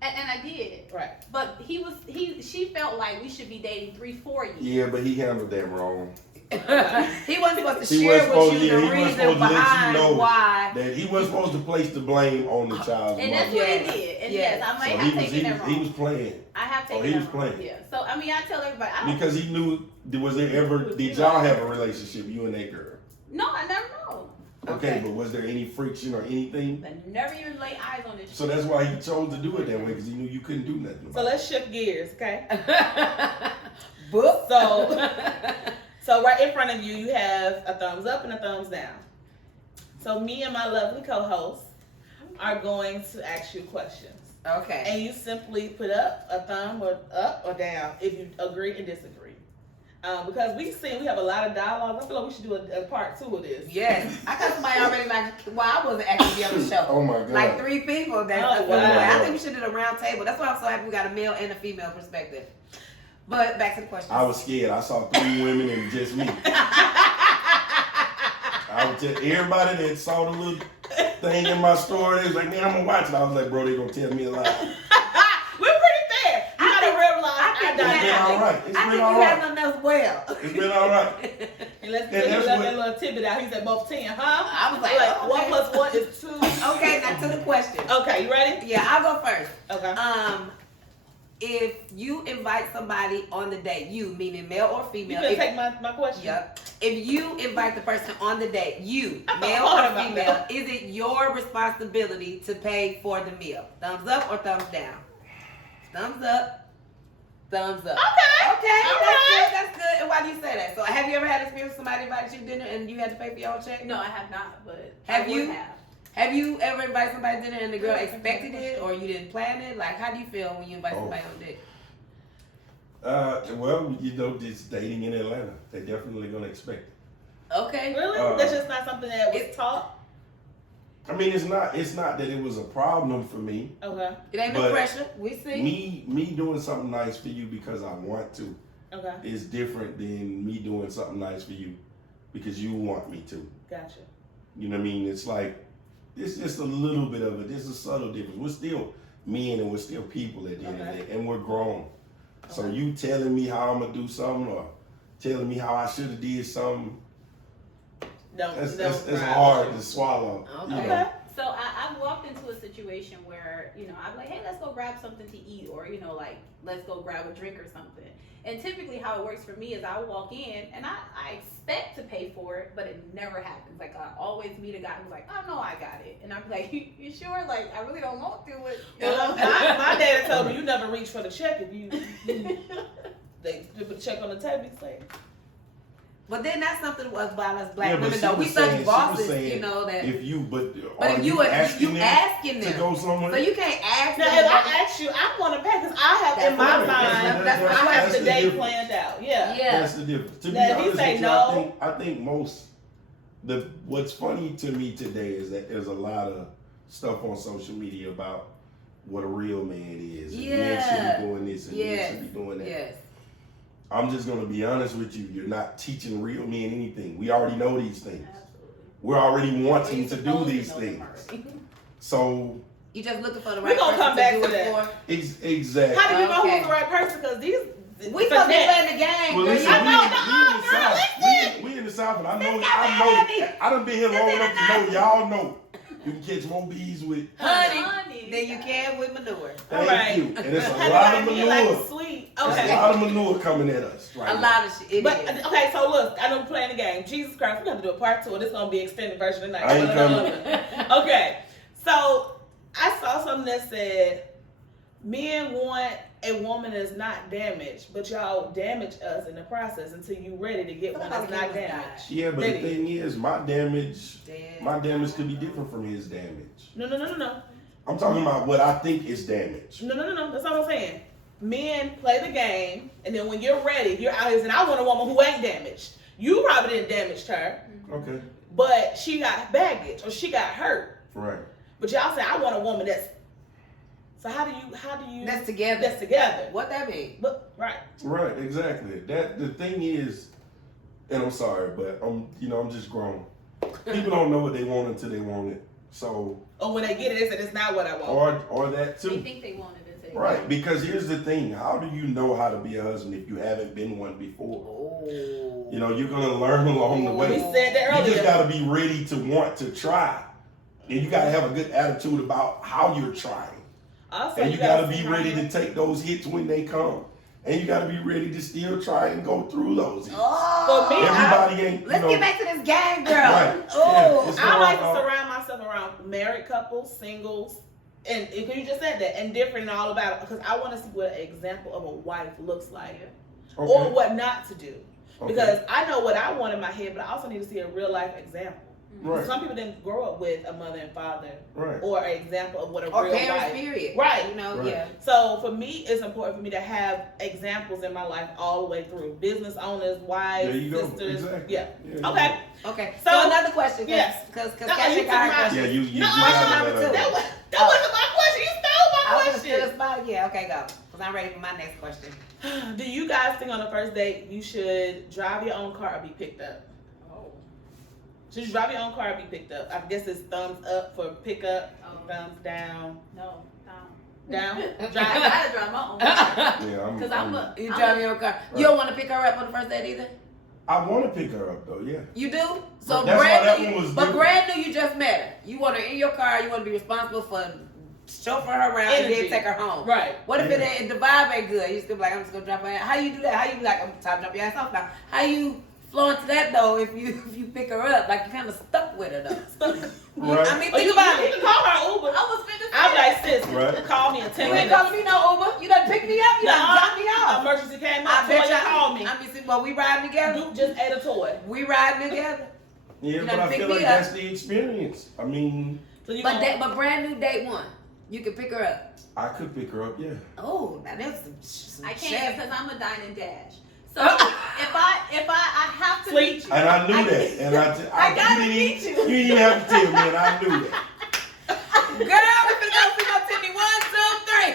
And I did. Right. But she felt like we should be dating 3-4 years. Yeah, but he handled that wrong. He wasn't supposed to He share wasn't with you supposed- the yeah, he wasn't reason supposed to let you behind know why. That he wasn't supposed to place the blame on the child's And that's mother. what Yes. he did. And Yes. yes, I might So have taken that wrong. he was playing I have taken he that was wrong. playing. Yeah. So I mean, I tell everybody. I don't. because he knew. Did y'all have a relationship, you and that girl? No, I never know. Okay, but was there any friction or anything? But never even lay eyes on this. So that's why he chose to do it that way, because he knew you couldn't do nothing So about it. let's shift gears, okay? Book. So right in front of you, you have a thumbs up and a thumbs down. So me and my lovely co-host are going to ask you questions. Okay. And you simply put up a thumb or up or down if you agree and disagree. Because we have a lot of dialogue. I feel like we should do a part 2 of this. Yes. I got somebody already like, well, I wasn't actually on the show. Oh my God. Like 3 people. That, Oh, wow. wow. I think we should do a round table. That's why I'm so happy we got a male and a female perspective. But back to the question. I was scared. I saw 3 women and just me. I was just everybody that saw the little thing in my story. They was like, man, I'm gonna watch it. I was like, bro, they gonna tell me a lie. We're pretty fair. You gotta realize I think I we done It's been had- all right. It's I been think all you right. had enough well. It's been all right. And let's And get that's that what- little tidbit out. He said both 10, huh? I was like, oh, 1 okay. plus 1 is 2. Okay, now to the question. Okay, you ready? Yeah, I'll go first. Okay. If you invite somebody on the date, you meaning male or You female, can if, take my question. yep. If you invite the person on the date, you, I male thought or about female, that. is it your responsibility to pay for the meal? Thumbs up or thumbs down? Thumbs up. Thumbs up. Okay. Okay, All that's right. good. That's good. And why do you say that? So, have you ever had experience with somebody invited you to dinner and you had to pay for your own check? No, I have not. But Have I would you? Have. Have you ever invited somebody to dinner and the girl expected it, or you didn't plan it? Like, how do you feel when you invite somebody on a date? Well, you know, this dating in Atlanta, they definitely gonna expect it. Okay. Really? That's just not something that was taught? I mean, it's not that it was a problem for me. Okay. It ain't no But pressure. We see. Me doing something nice for you because I want to Okay. is different than me doing something nice for you because you want me to. Gotcha. You know what I mean? It's like, it's just a little bit of it. There's a subtle difference. We're still men and we're still people at the end of the day, and we're grown. So Okay. you telling me how I'm gonna do something or telling me how I should have did something, that's hard to swallow. Okay. You know? So I walked into into a situation where, you know, I'm like, hey, let's go grab something to eat, or, you know, like, let's go grab a drink or something. And typically how it works for me is I walk in and I expect to pay for it, but it never happens. Like, I always meet a guy who's like, oh, no, I got it. And I'm like, you sure? Like, I really don't want to. Well, my dad told me you never reach for the check if you they put a check on the table. You say, But then that's something about us black Yeah, but women she though. We was saying- such she bosses, was saying you know that. If you, but But if you asking them to go somewhere, so you can't ask now them. if I ask you, I'm gonna pay because I have That's in my right. mind, That's what I have that's the the day difference. planned out. Yeah. Yeah. that's the difference. To be Now, if he honest say with you, no- I think most what's funny to me today is that there's a lot of stuff on social media about what a real man is. And men Yeah. should be doing this and men Yes. should be doing that. Yes. I'm just gonna be honest with you. You're not teaching real men anything. We already know these things. Absolutely. We're already Or wanting you to do supposed these know them things. already. So You just looking for the We right gonna person come back do to it that. for. exactly. How do you know Okay. who's the right person? Because these We supposed to be finesse. playing the game. Well, girl. listen, You- we in the South. We in the South, and I know. I done been here long enough to know. Y'all know you can catch more bees with. honey than you can with manure. Thank Right. you. And it's a Honey, lot like of me, manure. like sweet. There's Okay. a lot of manure coming at us right A now. lot of shit. It But is. okay, so look, I know we're playing the game. Jesus Christ, we're gonna do a part 2, and this gonna be extended version tonight. I ain't coming. Okay, so I saw something that said men want a woman that's not damaged, but y'all damage us in the process until you ready to get one that's not damaged. Yeah, but the Did he? thing is, my damage Damn. could be different from his damage. No. I'm talking about what I think is damage. No. That's all I'm saying. Men play the game, and then when you're ready, you're out here saying, I want a woman who ain't damaged. You probably didn't damage her, Okay. but she got baggage or she got hurt. Right. But y'all say, I want a woman that's. So how do you? That's together. That's together. What that mean? But right. Right. Exactly. That the thing is, and I'm sorry, but I'm just grown. People don't know what they want until they want it. So. Or when they get it, they say it's not what I want. Or that too. They think they wanted it today. Right, because here's the thing. How do you know how to be a husband if you haven't been one before? Oh. You know, you're going to learn along the We way. said that You earlier. just got to be ready to want to try. And you got to have a good attitude about how you're trying. Also, And you got to be ready to take those hits when they come. And you got to be ready to still try and go through those hits. Oh. For me, Everybody ain't, Let's get back to this game, girl. Right. Oh. Yeah, it's I like to all- surround myself around married couples, singles, and because you just said that, and different and all about it, because I want to see what an example of a wife looks like, Okay. or what not to do. Okay. Because I know what I want in my head, but I also need to see a real life example. Right. Some people didn't grow up with a mother and father, Right. or an example of what a Or real parents, wife. period. Right. You know, Right. yeah. So for me, it's important for me to have examples in my life all the way through. Business owners, wives, There you go. sisters. Exactly. Yeah. Yeah, Okay. Okay. So- So another question. Yes. Because No, Cassie you got her took question. Yeah, you No, got question that, number two. That wasn't my question. You stole my I was gonna question. steal a spot. Yeah. Okay, go. Because I'm ready for my next question. Do you guys think on the first date you should drive your own car or be picked up? Oh. Should you drive your own car or be picked up? I guess it's thumbs up for pickup, thumbs down. No. Down? I Drive. gotta drive my own car. Yeah, Because I'm a. You I'm drive a- your own car. Right. You don't want to pick her up on the first date either. I want to pick her up though. Yeah. You do. So That's why that brand one new, was but different. brand new, you just met her. You want her in your car. You want to be responsible for chauffeur her around and Energy. then take her home. Right. What if Yeah. it ain't, the vibe ain't good? You just gonna be like, I'm just gonna drop her. How you do that? How you be like, I'm time to drop your ass off now? How you flow into that though? If you pick her up, like you kind of stuck with her though. Right. I mean, Oh, think about you it. can call her Uber. I was finna say. I'm like, sis, Right. call me in 10 You ain't minutes. calling me no Uber. You done pick me up. You done drop me off. Emergency came I up, bet Toya you called me. I mean, well, we riding together. Duke just ate a toy. We riding together. Yeah, You but done I pick feel me like up. that's the experience. I mean, So you But gonna- but brand new date one. You can pick her up. I could pick her up. Yeah. Oh, now that's some I chef. can't because I'm a dine and dash. So if I have to Sleep. meet you, And I knew that. And I gotta meet you. You didn't even have to tell me, and I knew that. Girl, we finna go see no Tiffany. 1, 2, 3.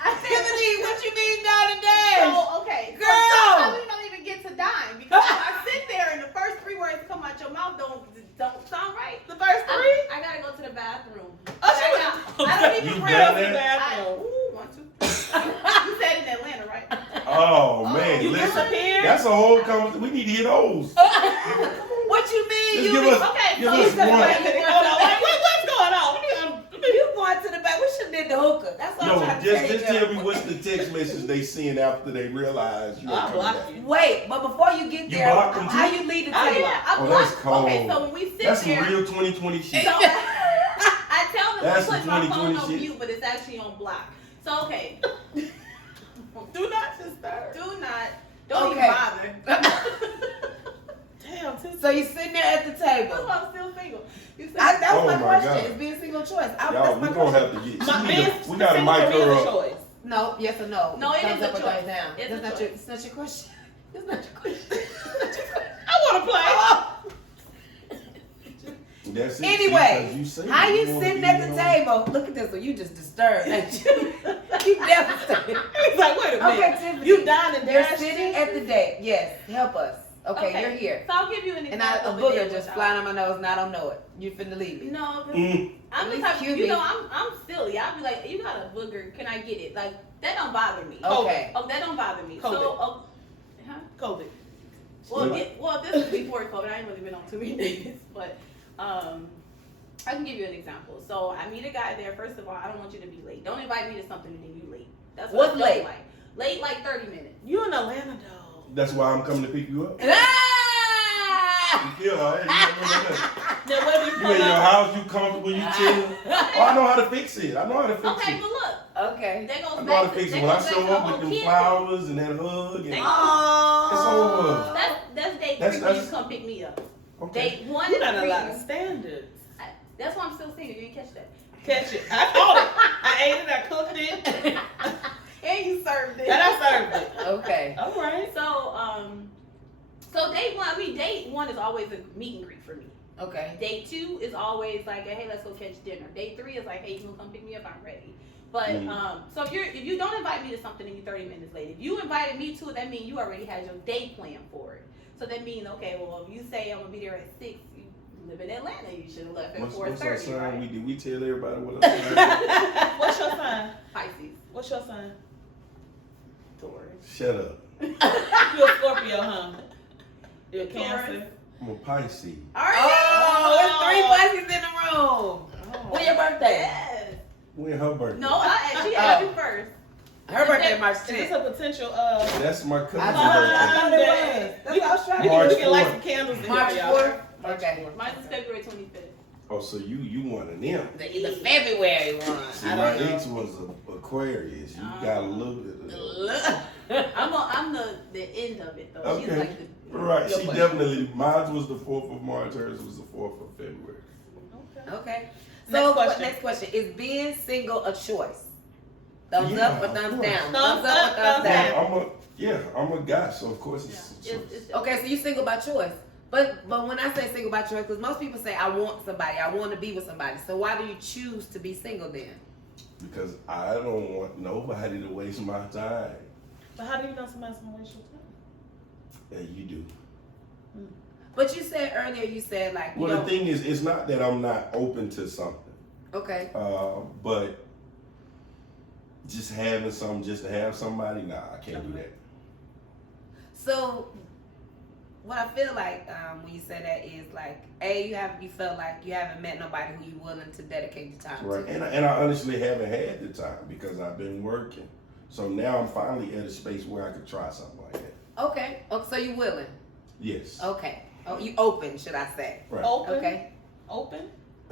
Tiffany, what you mean down and dash? So okay, Girl. So sometimes we don't even get to dine because I sit there and the first 3 words that come out your mouth don't sound right. The first 3? I gotta go to the bathroom. Oh, she I don't even You pray. done the that? bathroom. Ooh, 1, 2, 3. You said in Atlanta, right? Oh man, You listen. disappeared? That's a whole conversation. We need to hear those. What you mean? Just You give be us, okay, give so us you said one. wait. Hold on, what's going on? have did the hookah. That's what I'm No, trying to tell just you. tell me what's the text message they send after they realize you I ain't block coming back. you. Wait, but before you get You there, blocked them how too? you lead the Oh, table? yeah, I Oh, block. that's cold. Okay, so when we sit That's there, some real 2020 shit. so I tell them That's to put some my 2020 phone on shit. mute, but it's actually on block. So okay, Do not disturb. don't Okay. even bother. Damn, sis. So you sitting there at the That's table. why I'm still single. You said, That was Oh my my question. God. It's being single choice. Y'all, That's we my gonna question. have to get. My We gotta mic her up. choice. No, yes or no? No, it Thumbs is a up or choice. thumbs down. It's That's a not choice. your. It's not your question. It's not your question. I want to play. That's it. Anyway, because you say how you wanna sitting be at the on- table? Look at this one. You just disturbed. ain't you? You devastated. He's like, wait a minute. Okay, Tiffany. You dying and They're dashed. sitting at the date. Yes, help us. Okay, you're here. So I'll give you an And example. a of a booger day just without- flying on my nose, and I don't know it. You finna leave me. No, 'cause Mm. I'm the Please type. cue You me. know, I'm silly. I'll be like, you got a booger. Can I get it? Like that don't bother me. Okay. Oh, that don't bother me. COVID. So, huh? COVID. Well, this is before COVID. I ain't really been on too many days, but I can give you an example. So I meet a guy there. First of all, I don't want you to be late. Don't invite me to something and then you late. That's what What's I don't late? like. Late like 30 minutes. You in Atlanta though. That's why I'm coming to pick you up. Ah! You feel all right? Now where you You pull in your up? house, you comfortable, you chilling. Oh, I know how to fix it. I know how to fix Okay, it. but look, Okay. that goes I know how to back fix to it. When I that goes show back to up the with whole them kid flowers and that hug and Oh. it's over. That's day That's- 3 when you that's- come pick me up. Okay. Day 1 You is got a lot of free. standards. That's why I'm still single. You didn't catch that. Catch it. I caught it. I ate it. I cooked it. And you served it. And I served it. Okay. All right. So day 1, date 1 is always a meet and greet for me. Okay. Day 2 is always like, hey, let's go catch dinner. Day 3 is like, hey, you gonna come pick me up? I'm ready. But so if you don't invite me to something and you're 30 minutes late, if you invited me to it, that means you already had your day plan for it. So that means, okay, well, if you say I'm gonna be there at 6, you live in Atlanta, you should have left at What's 4:30, our sign? right? Did we tell everybody what our sign What's your sign? Pisces. What's your sign? Taurus. is? Shut up. You're a Scorpio, huh? You're a Cancer. I'm a Pisces. All right. Oh, there's 3 Pisces in the room. When your birthday? Yes. When her birthday? No, she asked you first. Her birthday March Is this 10th. a potential That's my cousin's I birthday. thought it was. That's what I was trying to March we can light 4th. some candles in March here, y'all. 4th. Okay. Mine is February 25th. Oh, so you one of them. The February one. See, I my don't ex was a Aquarius. You got a little bit of I'm the end of it though. She's Okay. like the Right, Your she question. definitely, mine was the 4th of March, hers was the 4th of February. Okay. Okay. Next So question. next question. Is being single a choice? Thumbs Yeah, up or of thumbs course. down? Thumbs Thumbs up or up, thumbs thumbs down? I'm a guy, so of course it's a yeah. choice. It's Okay, so you single by choice. But when I say single by choice, because most people say I want somebody, I want to be with somebody. So why do you choose to be single then? Because I don't want nobody to waste my time. But how do you know somebody's gonna waste your time? And you do. But you said earlier, you said like you Well, the don't. thing is, it's not that I'm not open to something, Okay. but just having something just to have somebody, nah, I can't do that. So what I feel like when you say that is like, you felt like you haven't met nobody who you willing to dedicate the time Right, to. and I honestly haven't had the time because I've been working. So now I'm finally at a space where I could try something like that. Okay. Oh, so you willing? Yes. Okay. Oh, you open, should I say? Right. Open. Okay. Open.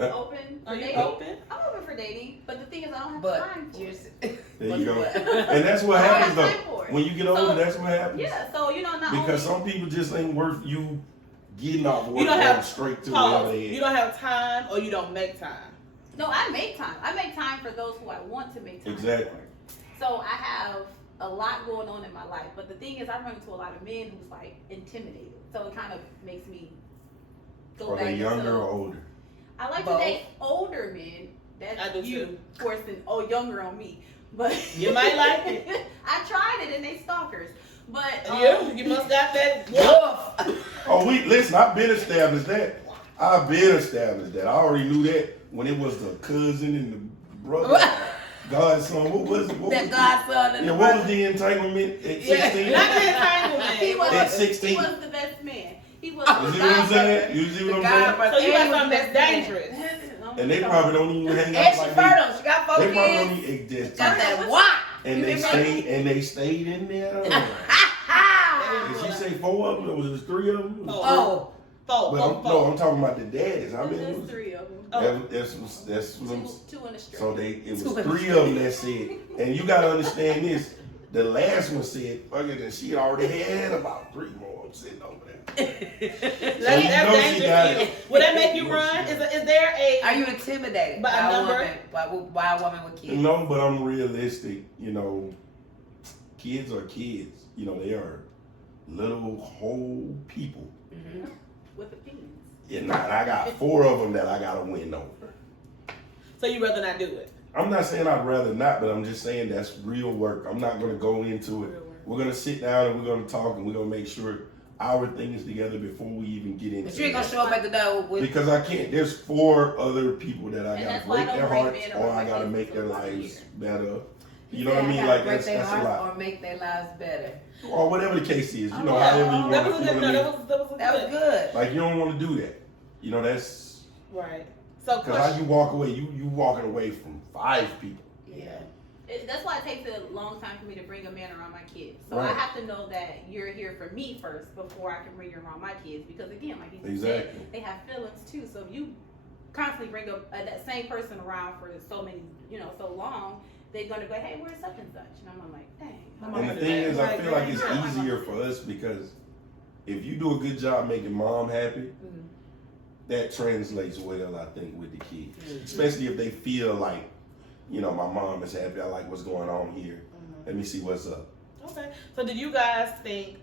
open for Are you dating. open? I'm open for dating, but the thing is I don't have But time for you're. it. There you go. But- And that's what I don't happens have time though. for it. When you get So- older, that's what happens. Yeah, so not Because only some people just ain't worth you getting off work You don't going have straight to wherever pause. they You at. don't have time or you don't make time. No, I make time. I make time for those who I want to make time Exactly. for. So I have a lot going on in my life. But the thing is I run into a lot of men who's like intimidated. So it kind of makes me go Are back they younger into, or older? I like Both. to date older men. That's I do you too. forcing younger on me. But You might like it. I tried it and they stalkers. But You must got that. Oh, listen, I've been established that. I've been established that. I already knew that when it was the cousin and the brother, godson. What was it? What That was godson and yeah, the what was brother. the entanglement at Yeah, 16? not the entanglement. he was At 16. He was the best man. He was You see the what I'm saying? godbrother. You see The what I'm saying? godbrother. So you got And something was that's the best man. dangerous. Oh And they probably don't even hang And out she like fertile. She got 4 they probably don't kids. even exist. Got that wop. And they stayed in there. Did she say 4 of them or was it 3 of them? Oh. No, I'm talking about the daddies. I mean, There's 3 of them. that's what I'm. 2 in the street. So it was 3 of them that said, and you gotta understand this. The last one said, fuck it, and she already had about 3 more sitting over there. That's you know she got dangerous. it. Would that make you run? Is there a? Are you intimidated By a number? By a woman with kids? No, but I'm realistic. You know, kids are kids. You know, they are little whole people. Mm-hmm. With the penis. And I got 4 of them that I gotta win over. So you rather not do it? I'm not saying I'd rather not, but I'm just saying that's real work. I'm not gonna go into it. We're gonna sit down and we're gonna talk and we're gonna make sure our thing is together before we even get into it. But you ain't gonna show up at the door with. Because I can't. There's 4 other people that I And gotta that's why I break don't their bring hearts men or around I gotta my make their kids lives here. better. You know what I mean? Like break that's their a hearts lot. or make their lives better. Or whatever the case is. You know, Yeah, however you that want was a to. good. No, that was That was good. Like you don't want to do that. You know that's Right. So because how you walk away. You walking away from 5 people. Yeah. That's why it takes a long time for me to bring a man around my kids. So Right. I have to know that you're here for me first before I can bring you around my kids. Because again, like you said, Exactly. they have feelings too. So if you constantly bring up that same person around for so many, so long, they're gonna go, hey, where's such and such? And I'm like, dang. And the thing is, I feel like it's easier for us because if you do a good job making mom happy, that translates well, I think, with the kids. Especially if they feel like, my mom is happy. I like what's going on here. Let me see what's up. Okay. So do you guys think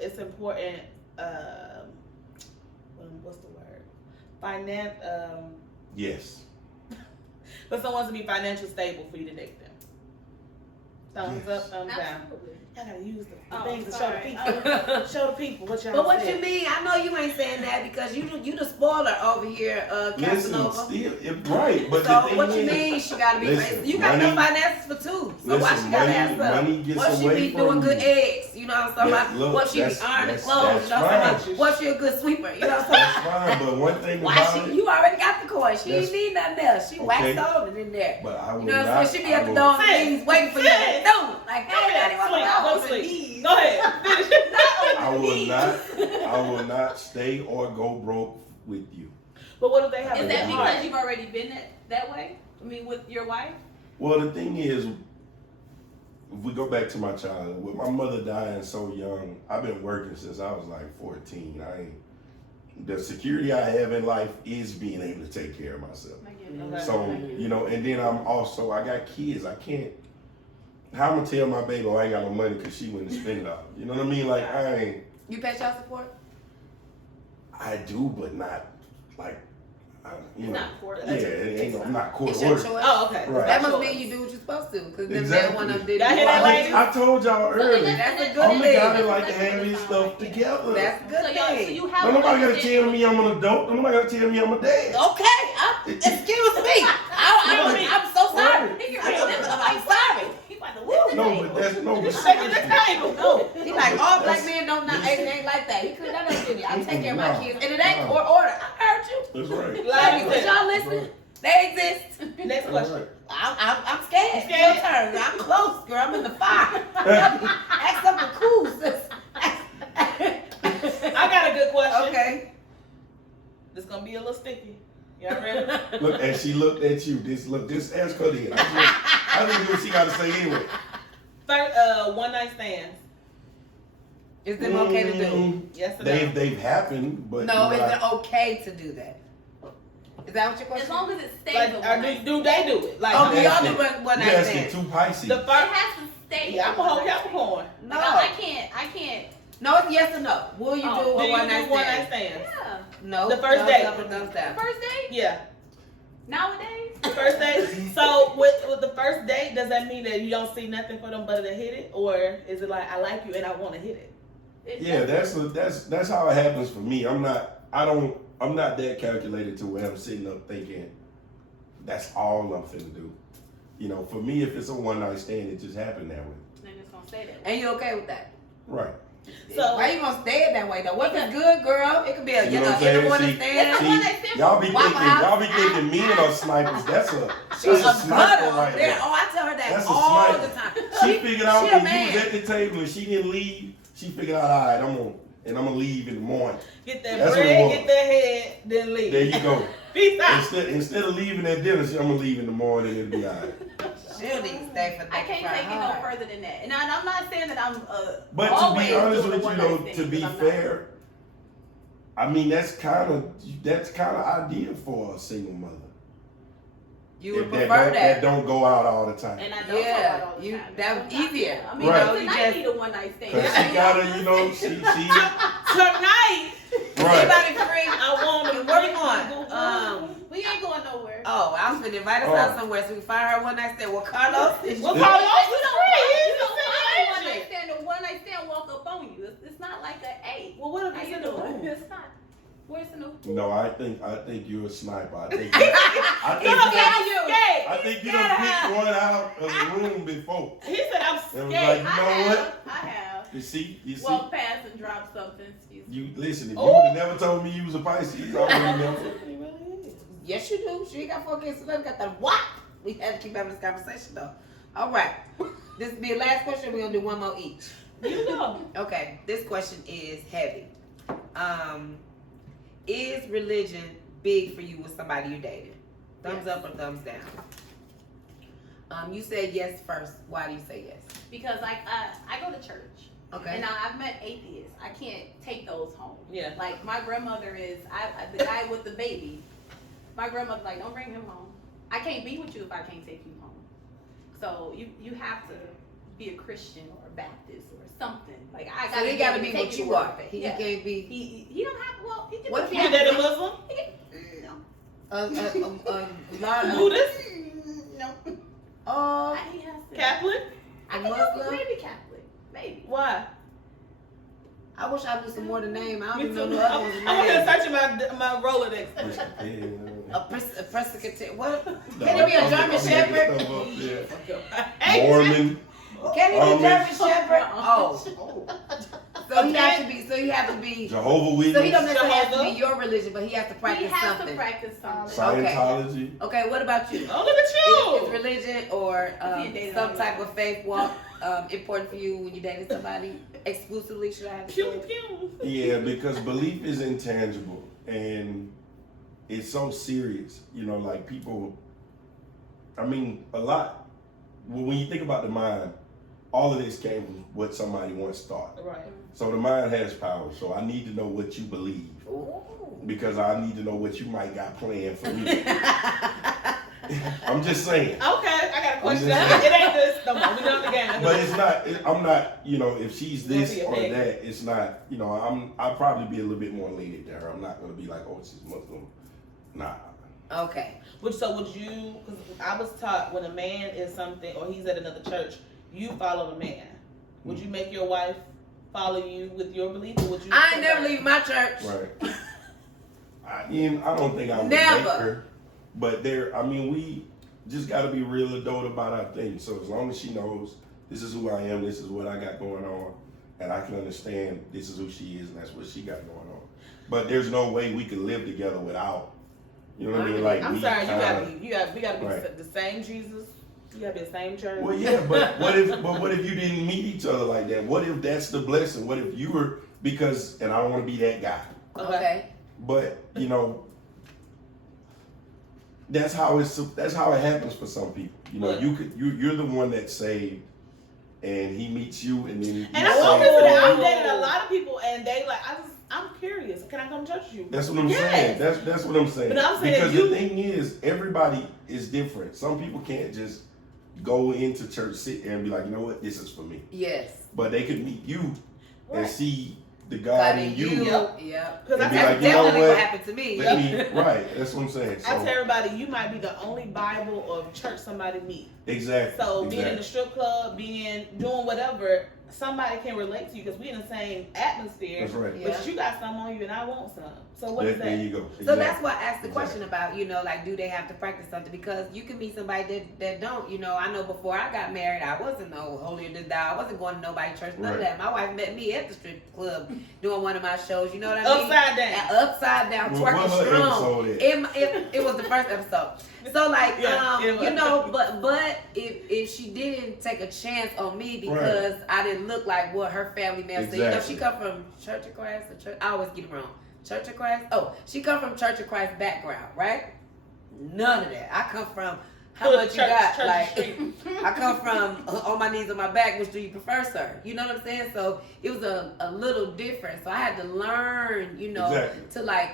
it's important? What's the word? Yes. For someone to be financially stable for you to date them. Thumbs up, thumbs down. Absolutely. Y'all gotta use the Oh, things to show sorry. the people. Show the people what y'all But what said. you mean? I know you ain't saying that because you the spoiler over here, Listen, Casanova. still, right. But So the thing what you is, mean she gotta be listen, raised? You got money- no finances for 2. So why listen, she gotta money- ask up? money gets What she away be doing from good you. eggs? You know what I'm talking Yeah, about? look, What she be that's- ironing that's- clothes? You know what I'm that's talking about? What she a good sweeper? You know what I'm That's saying? fine, but one thing Why about it, you already got the coin? She That's- ain't need nothing else. She waxed Okay. on it in there. but I will You know what not. I'm saying? She be I at the will- door and things waiting for you. Sis. No, like Go hey, ahead, daddy, sleep. what Go the sleep. Go ahead. Finish. I will not stay or go broke with you. But what if they have Is a that good because heart? you've already been that way? I mean, with your wife? Well, the thing is, if we go back to my childhood, with my mother dying so young, I've been working since I was like 14. The security I have in life is being able to take care of myself. I get it. Okay. So, and then I got kids. I can't, how I'm gonna tell my baby, I ain't got no money because she wouldn't spend it all. You know what I mean? Like, You pay child support? I do, but not like, It's not court. Yeah, it ain't, I'm not court It's your ordered. choice. Oh, okay. Right. That must Choice. mean you do what you're supposed to, because then Exactly. one of them did Y'all it. hear that, ladies? I told y'all earlier. That's a good I'm the thing. guy that like to have his stuff together. That's a good So thing. you have Don't nobody gotta understanding- tell me I'm an adult. Don't nobody gotta tell me I'm a dad. Okay, excuse me. I'm so sorry. I'm sorry. He about to whip the No, table. but that's no. But Shaking the table. No, he like all black men don't not ain't like that. He could not understand it. I take care of my kids, and it ain't court order. I heard you. That's right. Like Did y'all listen? They exist. Next That's question. right. I'm scared. Scared? Your turn. I'm close, girl. I'm in the fire. Ask something cool, sis. I got a good question. Okay. This gonna be a little sticky. Y'all ready? Look, and she looked at you. This ask her then. I don't know what she got to say anyway. Third, one night stands. Is them okay to do? Yes or no? They've happened, but No, is not- it okay to do that? Is that what your question? As long as it stays Like, a or one night do they do it? Like, Oh, do You y'all asking- do one you night asking stand? two Pisces. the It first. has to stay. Yeah, I'm a whole Capricorn. No. I can't. No, it's yes or no. Will you Oh, do Do a you one do night one night stand? stands? Yeah. No. The first thumbs date. up or thumbs down? First date? Yeah, Nowadays? the first date. So with the first date, does that mean that you don't see nothing for them but to hit it, or is it like I like you and I want to hit it? Yeah, that's how it happens for me. I'm not that calculated to where I'm sitting up thinking that's all I'm finna do. You know, for me, if it's a one night stand, it just happened that way. Then it's gonna stay that way. And you okay with that? Right. So why you gonna stay it that way though? What if it's good, girl? It could be a You know what I'm saying? inner one See, stand. y'all be Waffle House. thinking men are snipers. That's a She's a sniper butter right over there. there. Oh, I tell her that That's a all sniper. the time. She figured out she a that man. you was at the table and she didn't leave. She figured out, all right, I'm gonna leave in the morning. get that That's what it bread, was. get that head, then leave. There you go. Peace out. Instead of leaving at dinner, I'm gonna leave in the morning and it'll be all right. She'll need to stay for I can't take it no further than that. And I'm not saying that I'm But to always be honest doing with the you, one though, night to thing, be 'cause I'm fair, I mean that's kind of ideal for a single mother. You would If prefer that don't go out all the time. And I don't Yeah, go out all the you- time. that was easier. I mean, Right. tonight You be the one night stand. Cause she gotta, you know, she Tonight, Anybody free? I want to Where we going? We ain't going nowhere. Oh, I was gonna invite us out somewhere so we can find her one night stand. Well, Carlos is Well, Yeah. Carlos, You don't free. find one He's night stand. The one night stand walk up on you. It's not like a Well, what if How it's you in the doing? room? It's not. Where's the new? No, I think you're a sniper. I think I you done picked one out of the room before. He said I'm And was scared. like, you know what? I have. You see, Walk past and drop something. Excuse me. you listen. If you Oh. would have never told me you was a Pisces, I would have never. He really is. Yes, you do. She ain't got 4 kids, so let got the what? We had to keep having this conversation though. All right. This will be the last question. We're gonna do one more each. You know. Okay. This question is heavy. Is religion big for you with somebody you dated? Thumbs up or thumbs down? You said yes first. Why do you say yes? Because I go to church. Okay. And now I've met atheists. I can't take those home. Yeah. Like my grandmother is, the guy with the baby. My grandmother's like, don't bring him home. I can't be with you if I can't take you home. So you have to be a Christian or a Baptist or something. Like I So he gotta be take what you you where- are. He yeah. can't be. He don't have. Well, he can. What if be he You had that a Muslim? No. Buddhist? Oh, He has to. Catholic? I A can Muslim? maybe Catholic. Maybe. Why? I wish I knew some more of the name. I don't Me even know too. the other one's I'm gonna name. search my Rolodex. A Presbyterian. What? No, Can it be a I'm German making Shepherd? stuff up there. Hey, Mormon. Can it be a German Shepherd? Oh. So he Okay. has to be. So you have to be. Jehovah So he don't Witness. necessarily have to Jehovah. be your religion, but he has to He practice has something. to practice something. Scientology. Okay, what about you? Oh, look at Is you. religion or He dated some all type that. of faith walk important for you when you dated somebody exclusively? Should I have to Pew, say? pew. Yeah, because belief is intangible and it's so serious. You know, like people, I mean, a lot. When you think about the mind, all of this came from what somebody once thought. Right. So the mind has power. So I need to know what you believe because I need to know what you might got planned for me. I'm just saying. Okay, I got a question. just saying. It ain't this no more. We done the game. But it's not. I'm not. You know, if she's this Don't be a or pig. that, it's not. You know, I'll probably be a little bit more lenient to her. I'm not gonna be like, oh, she's Muslim. Nah. Okay. So would you? Because I was taught when a man is something or he's at another church, you follow the man. Would you make your wife follow you with your belief, or would you? I ain't never leave my church. Right. I don't think I would Never. make her. But I mean, we just got to be real adult about our things. So as long as she knows this is who I am, this is what I got going on, and I can understand this is who she is and that's what she got going on. But there's no way we could live together without. You know what I mean? Like I'm we sorry, kinda- we gotta be Right. the same Jesus. You gotta be the same church. Well, yeah, but what if you didn't meet each other like that? What if that's the blessing? What if you were and I don't want to be that guy. Okay. But you know, that's how it happens for some people. You know, What? you're the one that's saved, and he meets you, and then And you're I'm open saved. to that. I've dated a lot of people, and they like. I'm curious. Can I come to church with you? That's what I'm Yes. saying. That's what I'm saying. But I'm saying because you- the thing is, everybody is different. Some people can't just go into church, sit there, and be like, you know what, this is for me. Yes. But they could meet you and Right. see the God in you. Yep. Yep. Because I And be tell like, you know Definitely what? what happened to me. Let me, right. That's what I'm saying. I tell So, everybody, you might be the only Bible or church somebody meet. exactly. So being in the strip club, doing whatever, somebody can relate to you because we in the same atmosphere. That's right. Yeah. But you got some on you and I want some. So what is There that? you go. So that's why I asked the question about, like, do they have to practice something? Because you can meet somebody that don't. I know before I got married, I wasn't no holier than thou. I wasn't going to nobody's church, none of that. My wife met me at the strip club doing one of my shows. You know what I mean? Upside down. Upside down, Well, twerking what her strong. episode is? It was the first episode. So like, Yeah, it was. but if she didn't take a chance on me because I didn't look like what her family members said. Exactly. She come from Church of Christ or church. I always get it wrong. Church of Christ. Oh, she come from Church of Christ background, right? None of that. I come from how much you got. Like I come from on my knees on my back. Which do you prefer, sir? You know what I'm saying? So it was a little different. So I had to learn, Exactly. to like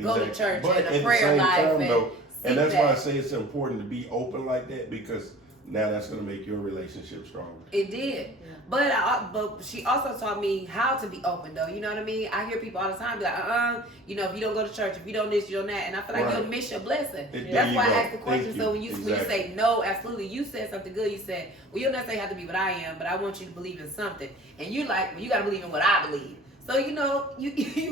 go to church But and at a the prayer same life time, and though, and that's that. why I say it's important to be open like that, because now that's going to make your relationship stronger. It did. But she also taught me how to be open, though. You know what I mean? I hear people all the time be like, if you don't go to church, if you don't this, you don't that. And I feel like you'll miss your blessing. That's why I asked the question. So when you say no, absolutely, you said something good. You said, well, you don't necessarily have to be what I am, but I want you to believe in something. And you like, well, you got to believe in what I believe. So, you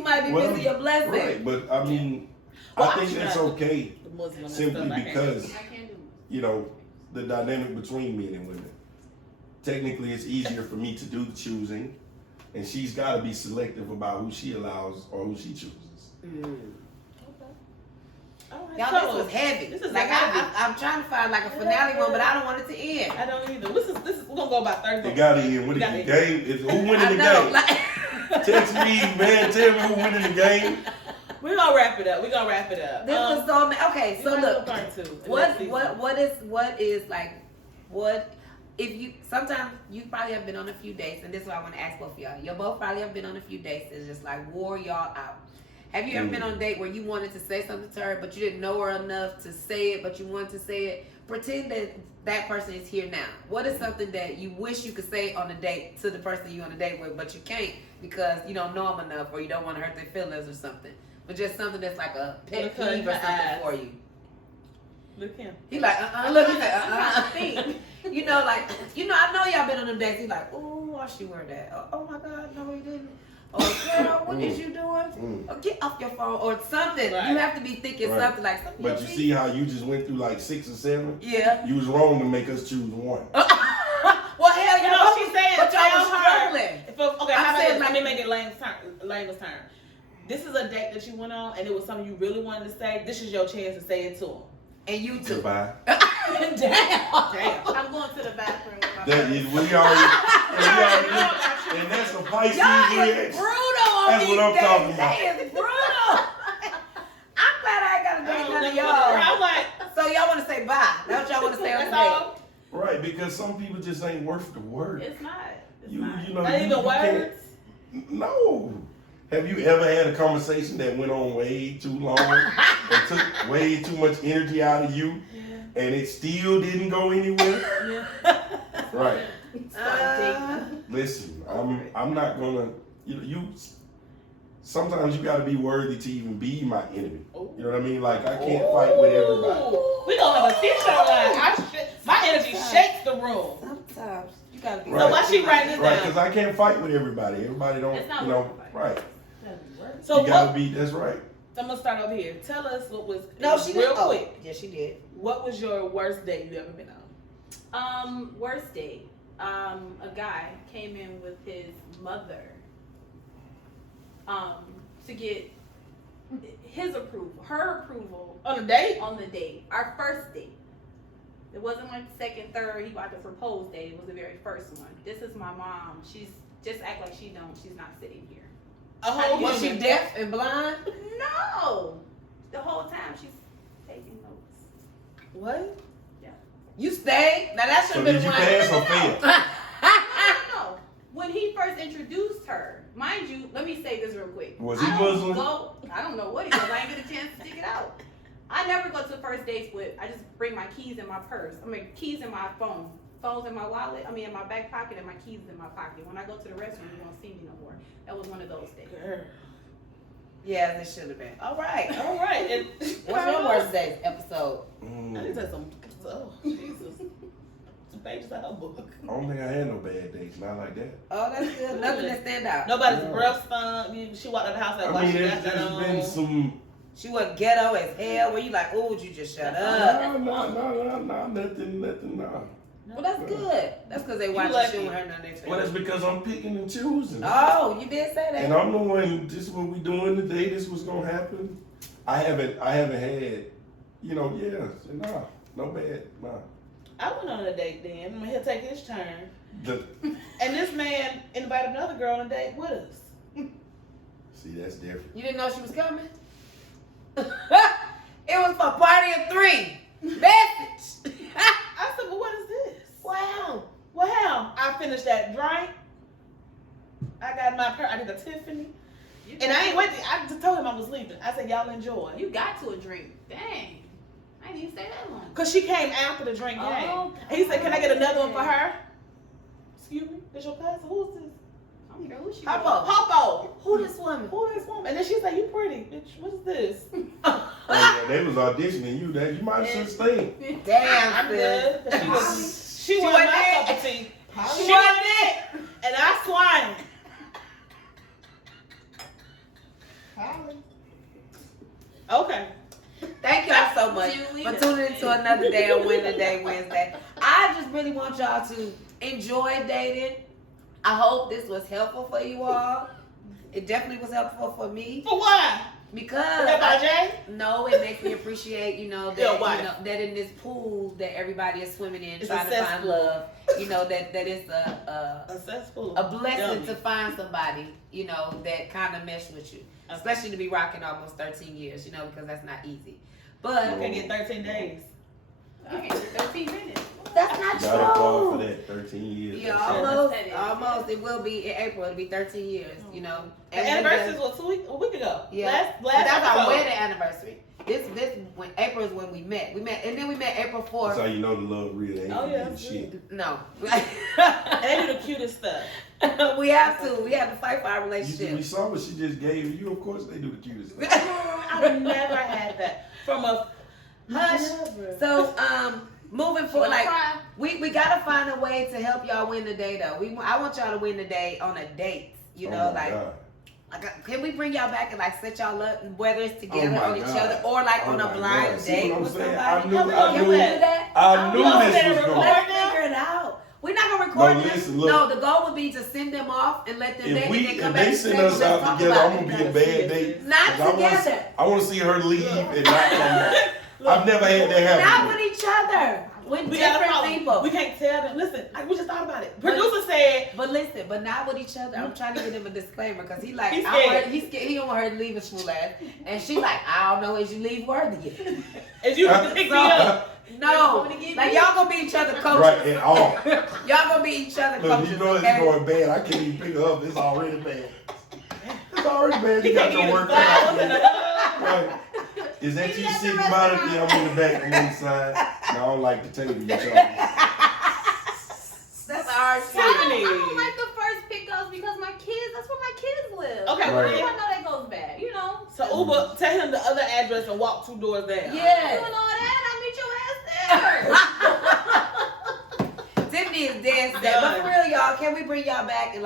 might be missing your blessing. Right, but I mean, Well, I think that's okay The Muslim and simply stuff, because, I can't do the dynamic between men and women. Technically, it's easier for me to do the choosing, and she's got to be selective about who she allows or who she chooses. Alright, Y'all, so, this was heavy. This is like heavy. I'm trying to find like a finale one, but I don't want it to end. I don't either. This is we're gonna go about 30 It minutes. got to end. What is Gotta the end. game? Who winning I the know. game? Like, Text me, man. Tell me who winning the game. We're gonna wrap it up. this was so okay. So look, part two. what if you sometimes you probably have been on a few dates, and this is what I want to ask both of y'all. You both probably have been on a few dates and just like wore y'all out. Have you ever been on a date where you wanted to say something to her, but you didn't know her enough to say it, but you wanted to say it? Pretend that person is here now. What is something that you wish you could say on a date to the person you're on a date with, but you can't because you don't know them enough or you don't want to hurt their feelings or something? But just something that's like a pet peeve or something for you. Look him. He like, look, he like, I know y'all been on them dates. He like, oh, why she wear that? Oh my God, no, he didn't. Or girl, what is you doing? Or get off your phone or something. Right. You have to be thinking something like something. But you see how you just went through like 6 or 7? Yeah. You was wrong to make us choose one. Well, hell, You know, she's saying, but y'all tell was her. struggling. Okay, I'm how about saying, this? like- Let me make it Lane's turn. This is a date that you went on, and it was something you really wanted to say. This is your chance to say it to him. And you too. Goodbye. Damn. I'm going to the bathroom with my That is, friends. we already, and that's a Pisces Y'all is reaction. brutal on That's these what I'm dates. talking about. They is brutal. I'm glad I ain't got to date none of I'm y'all. like, So y'all want to say bye. That's what y'all want to say on the that's date. all. Right, because some people just ain't worth the work. It's not. It's You not. know, Not you even can't- words. No. Have you ever had a conversation that went on way too long and took way too much energy out of you, and it still didn't go anywhere? Right. Listen, I'm not gonna. You. Sometimes you gotta be worthy to even be my enemy. You know what I mean? Like I can't fight with everybody. We gonna have a t-shirt line. My energy shakes the room. Sometimes you gotta be. So why she writing this Right, down? because I can't fight with everybody. Everybody don't, It's not you know. worth it. Right. So You gotta be. That's right. So I'm gonna start over here. Tell us what was she real did. quick. Yeah, she did. What was your worst date you ever been on? Worst date. A guy came in with his mother to get his approval, her approval On a date? on the date. Our first date. It wasn't like the second, third, he about to propose date. It was the very first one. This is my mom. She's just act like she don't. She's not sitting here. A whole Was she human. deaf and blind? No. The whole time she's taking notes. What? You stayed? Now that should So have been did you one. pass or fail? No. When he first introduced her, mind you, let me say this real quick. Was he I don't Muslim? I don't know what he was. I didn't get a chance to stick it out. I never go to first dates with, I just bring my keys in my purse. Keys in my phone. Phone's in my wallet, in my back pocket, and my keys in my pocket. When I go to the restroom, you won't see me no more. That was one of those days. Girl. Yeah, this should have been. All right. All right. And What's your worst date episode? I need to say some. Oh, Jesus. pages of her book. I don't think I had no bad days, not like that. Oh, that's good. Nothing that stand out. Nobody's No. breath stunk. She walked out the house like, I why mean, she there's got that been on? some. She was ghetto as hell. Where you like, oh, would you just shut up? No, nothing, no. Well, that's good. That's because they watch lucky. you and her none next Well, that's because I'm picking and choosing. Oh, you did say that. And I'm the one. This is what we doing today. This was gonna happen. I haven't had, no bad, no. I went on a date then. I mean, he'll take his turn. The, And this man invited another girl on a date with us. see, that's different. You didn't know she was coming? It was for party of 3. Message. I said, well, what is this? Wow. Wow. I finished that drink. I got my I did a Tiffany. And I ain't waiting. I just told him I was leaving. I said, y'all enjoy. You got to a drink. Dang. I didn't even stay that long. Because she came after the drink game. Oh, And he said, can I get another one for okay. her? Excuse me? Is your cousin? Who is this? I don't care who she Popo. was. Popo. Who this woman? Who is this woman? And then she said, you pretty. Bitch, what is this? Oh, yeah, they was auditioning you. That you might have stayed. Damn, I'm sis. good. She wasn't wasn't my it. cup of tea. She She wasn't it. And I swine. Okay. Thank y'all so much Julie. for tuning into another day on Win the Day Wednesday. I just really want y'all to enjoy dating. I hope this was helpful for you all. It definitely was helpful for me For what? because That by Jay? no, it makes me appreciate, that Yeah, why? that in this pool that everybody is swimming in, It's trying a to find cesspool. love. That is A cesspool. a blessing Dummy. to find somebody, that kind of mesh with you. Especially to be rocking almost 13 years, because that's not easy. But You can get 13 days. Okay, 13 minutes. that's not Got a call for true. that 13 years. Yeah, That's it. almost. It will be in April. It'll be 13 years, The And anniversary was a week ago. Yeah. Last That's our episode. wedding anniversary. This when April is when we met. And then we met April That's 4th. how you know the love real. They ain't Oh, gonna yeah, do that's shit. No. And they do the cutest stuff. We have to. We have to fight for our We relationship. saw what she just gave you. Of course, they do the cutest stuff. I've never had that from a Hush. Never. So moving She forward, gonna like cry. we gotta find a way to help y'all win the day though. I want y'all to win the day on a date. Oh my God. Like, can we bring y'all back and set y'all up, whether it's together Oh my on each God. other or on Oh a my blind God. See date what I'm with saying? somebody? How we gonna Can do we do that? that? I knew y'all this better was record going. Let's now? figure it out. We're not gonna record No, this. listen, look. No, the goal would be to send them off and let them date and then If come back they to the send table us and out talk together, about I'm it. gonna be a bad date. Not 'Cause together. I want to see her leave and not come back. I've never had that Not happen. with each other. With We got a different problem. people. We can't tell them. Listen, we just thought about it. Producer said, But listen, but not with each other. I'm trying to give him a disclaimer because he's He's I want scared. he's scared. He don't want her to leave his school ass. And she's like, I don't know if you leave worthy yet. "If you can pick me up, No, You're gonna get like me? y'all gonna be each other coaches. Right at all. Y'all gonna be each other Look, coaches. you know it's okay? going bad. I can't even pick her up. It's already bad. It's already bad. he You got can't get your his work cut flowers and out. a Right. Is that Maybe you that's the sitting by the restaurant. thing? I'm in the back, I'm on the side. And I don't like the table you talking. That's our shit. Tiffany. I don't like the first pickups because that's where my kids live. Okay, Right. I know that goes bad, So Uber, tell him the other address and walk 2 doors down. Yeah. Doing all that, I meet your ass there. Tiffany is dead set. But for real, y'all, can we bring y'all back and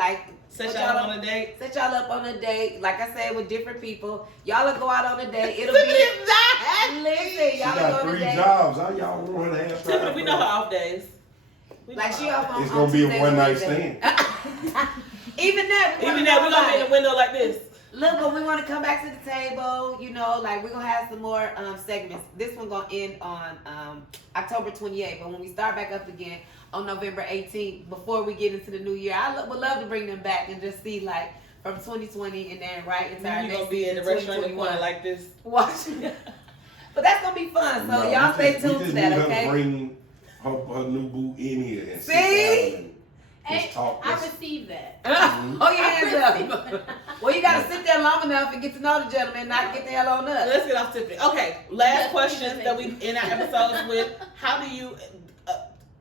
Set put y'all on a date. set y'all up on a date? Like I said, with different people. Y'all will go out on a date. It'll Tiffany be. is not. Listen, She y'all will got go on a 3 date. jobs. How y'all want her to have Tiffany, time? we know her off days. We know Like her she off off on It's gonna be a Tuesdays one and night Wednesdays. stand. Even that, days. Even now, we're going to be in the window like this. Look, but we want to come back to the table. We're gonna have some more segments. This one gonna end on October 28th, but when we start back up again on November 18th, before we get into the new year, I would love to bring them back and just see from 2020 and then right into our Then you're next going to be in the season, restaurant in the corner 2021. like this. Watch. But that's gonna be fun. So No, y'all we stay just- tuned we to just that, need her to okay? bring her new boo in here and sit See? down and Hey, just talk. I received that. Oh yeah, hands up. Well, you gotta sit there long enough and get to know the gentleman, not get the hell on up. Let's get off Tiffany. Okay, last Yes, questions please. that we in our episodes with. How do you,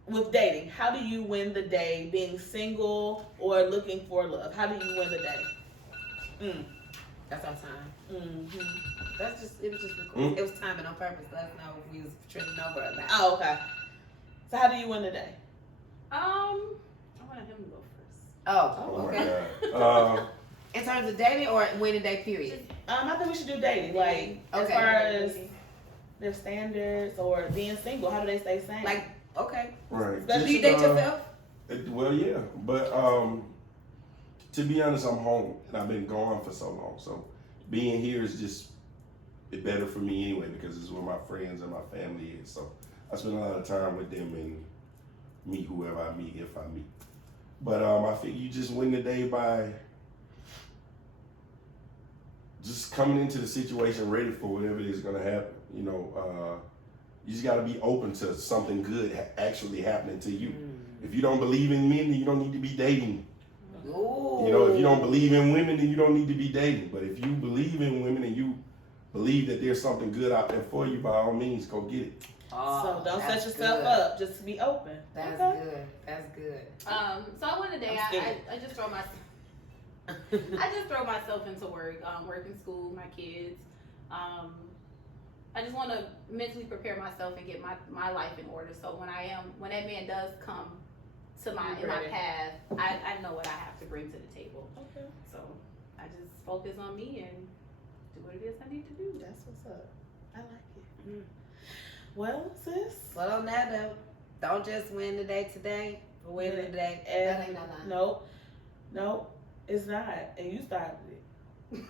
with dating, how do you win the day being single or looking for love? How do you win the day? That's our time. Mm-hmm. It was just recorded. It was timing on purpose. Let us know if we was trending over or not. Oh, okay. So how do you win the day? I wanted him to go first. Oh, my okay. God. In terms of dating or wedding day period? I think we should do dating. Like, as Okay. far as their standards or being single, how do they stay sane? Like, okay. Right. Do you date yourself? Well, yeah, but to be honest, I'm home and I've been gone for so long. So being here is just better for me anyway because it's where my friends and my family is. So I spend a lot of time with them and meet whoever I meet if I meet. But I think you just win the day by just coming into the situation ready for whatever it is going to happen. You know, you just got to be open to something good actually happening to you. If you don't believe in men, then you don't need to be dating. Ooh. You know, if you don't believe in women, then you don't need to be dating. But if you believe in women and you believe that there's something good out there for you, by all means, go get it. So don't set yourself good. up. Just to be open. That's Okay. good. That's good. So I went a day. I just throw my. I just throw myself into work, working school, my kids. I just want to mentally prepare myself and get my life in order. So when that man does come to in my path, I know what I have to bring to the table. Okay. So I just focus on me and do what it is I need to do. That's what's up. I like it. Well, sis. Well, on that note, don't just win the day today, but win the day. That ain't no line. Nope. It's not. And you started it.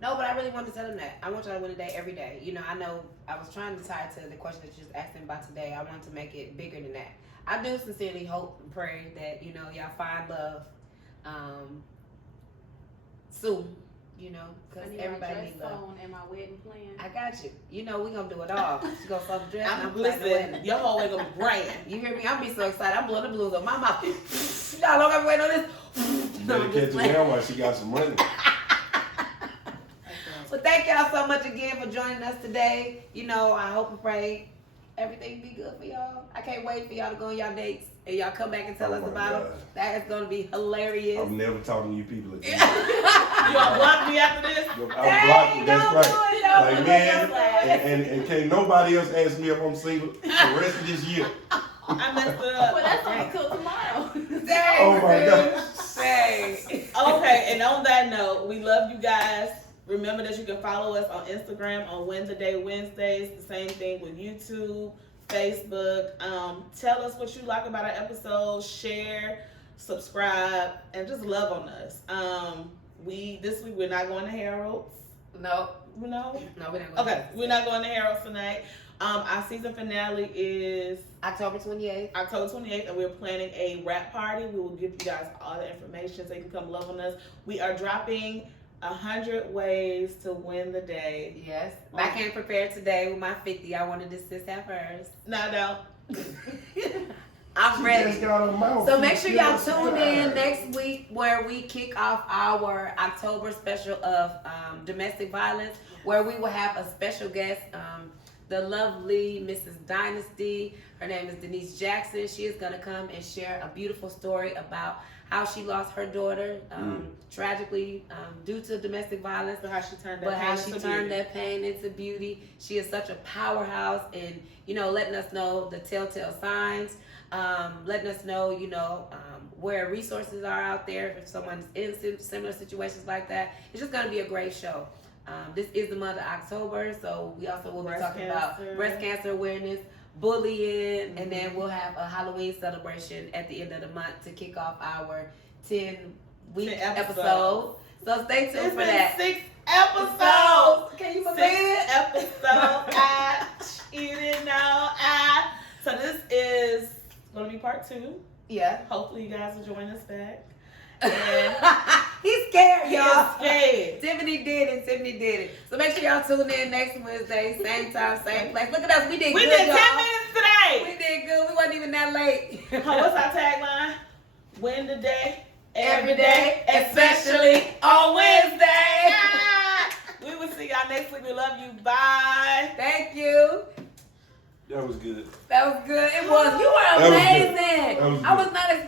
No, but I really want to tell them that. I want y'all to win a day every day. You know, I know I was trying to tie it to the question that you just asked me about today. I want to make it bigger than that. I do sincerely hope and pray that, you know, y'all find love soon, you know, because everybody needs love. And my wedding plan. I got you. You know, we're going to do it all. She's going to sew the dress. and I'm Listen, your whole way gonna be brand. You hear me? I'm be so excited. I'm blowing the blues on my mouth. Y'all long I've been waiting on this. You better catch her down while she got some money. Well, thank y'all so much again for joining us today. You know, I hope and pray everything be good for y'all. I can't wait for y'all to go on y'all dates and y'all come back and tell us about them. That is going to be hilarious. I'm never talking to you people again. You gonna block me after this? I'm blocking. That's right. Like, man, and can't nobody else ask me if I'm single for the rest of this year. I messed it up. Well, that's only till tomorrow. Dang, Oh my God. Dang. Okay, and on that note, we love you guys. Remember that you can follow us on Instagram on Win the Day Wednesdays. The same thing with YouTube, Facebook. Tell us what you like about our episodes. Share, subscribe, and just love on us. This week we're not going to Harold's. No. No, No, we're not going okay, we're not going to Harold's tonight. Our season finale is October 28th. October 28th, and we're planning a rap party. We will give you guys all the information so you can come love on us. We are dropping 100 ways to win the day. Yes. I came prepared today with my 50. I wanted to sis have hers. No. I'm ready. She just got her mouth. So make sure y'all tune in next week where we kick off our October special of domestic violence, where we will have a special guest, the lovely Mrs. Dynasty. Her name is Denise Jackson. She is going to come and share a beautiful story about how she lost her daughter tragically due to domestic violence, But how she turned that pain into beauty. She is such a powerhouse, and you know, letting us know the telltale signs, letting us know, you know, where resources are out there if someone's in similar situations like that. It's just going to be a great show. This is the month of October, so we also will be talking about breast cancer awareness, bullying, and then we'll have a Halloween celebration at the end of the month to kick off our 10-week episode. So stay tuned for that. 6 episodes. Can you believe 6 it? episodes. You didn't know. So this is going to be part 2. Yeah. Hopefully you guys will join us back. He's scared, y'all. He's scared. Tiffany did it. So make sure y'all tune in next Wednesday, same time, same place. Look at us, we did good, 10 y'all. minutes today. We did good. We wasn't even that late. What's our tagline? Win the day, Every day, especially on Wednesday. We will see y'all next week. We love you. Bye. Thank you. That was good. That was good. It was. You were That was good. amazing. That was I good. was not expecting.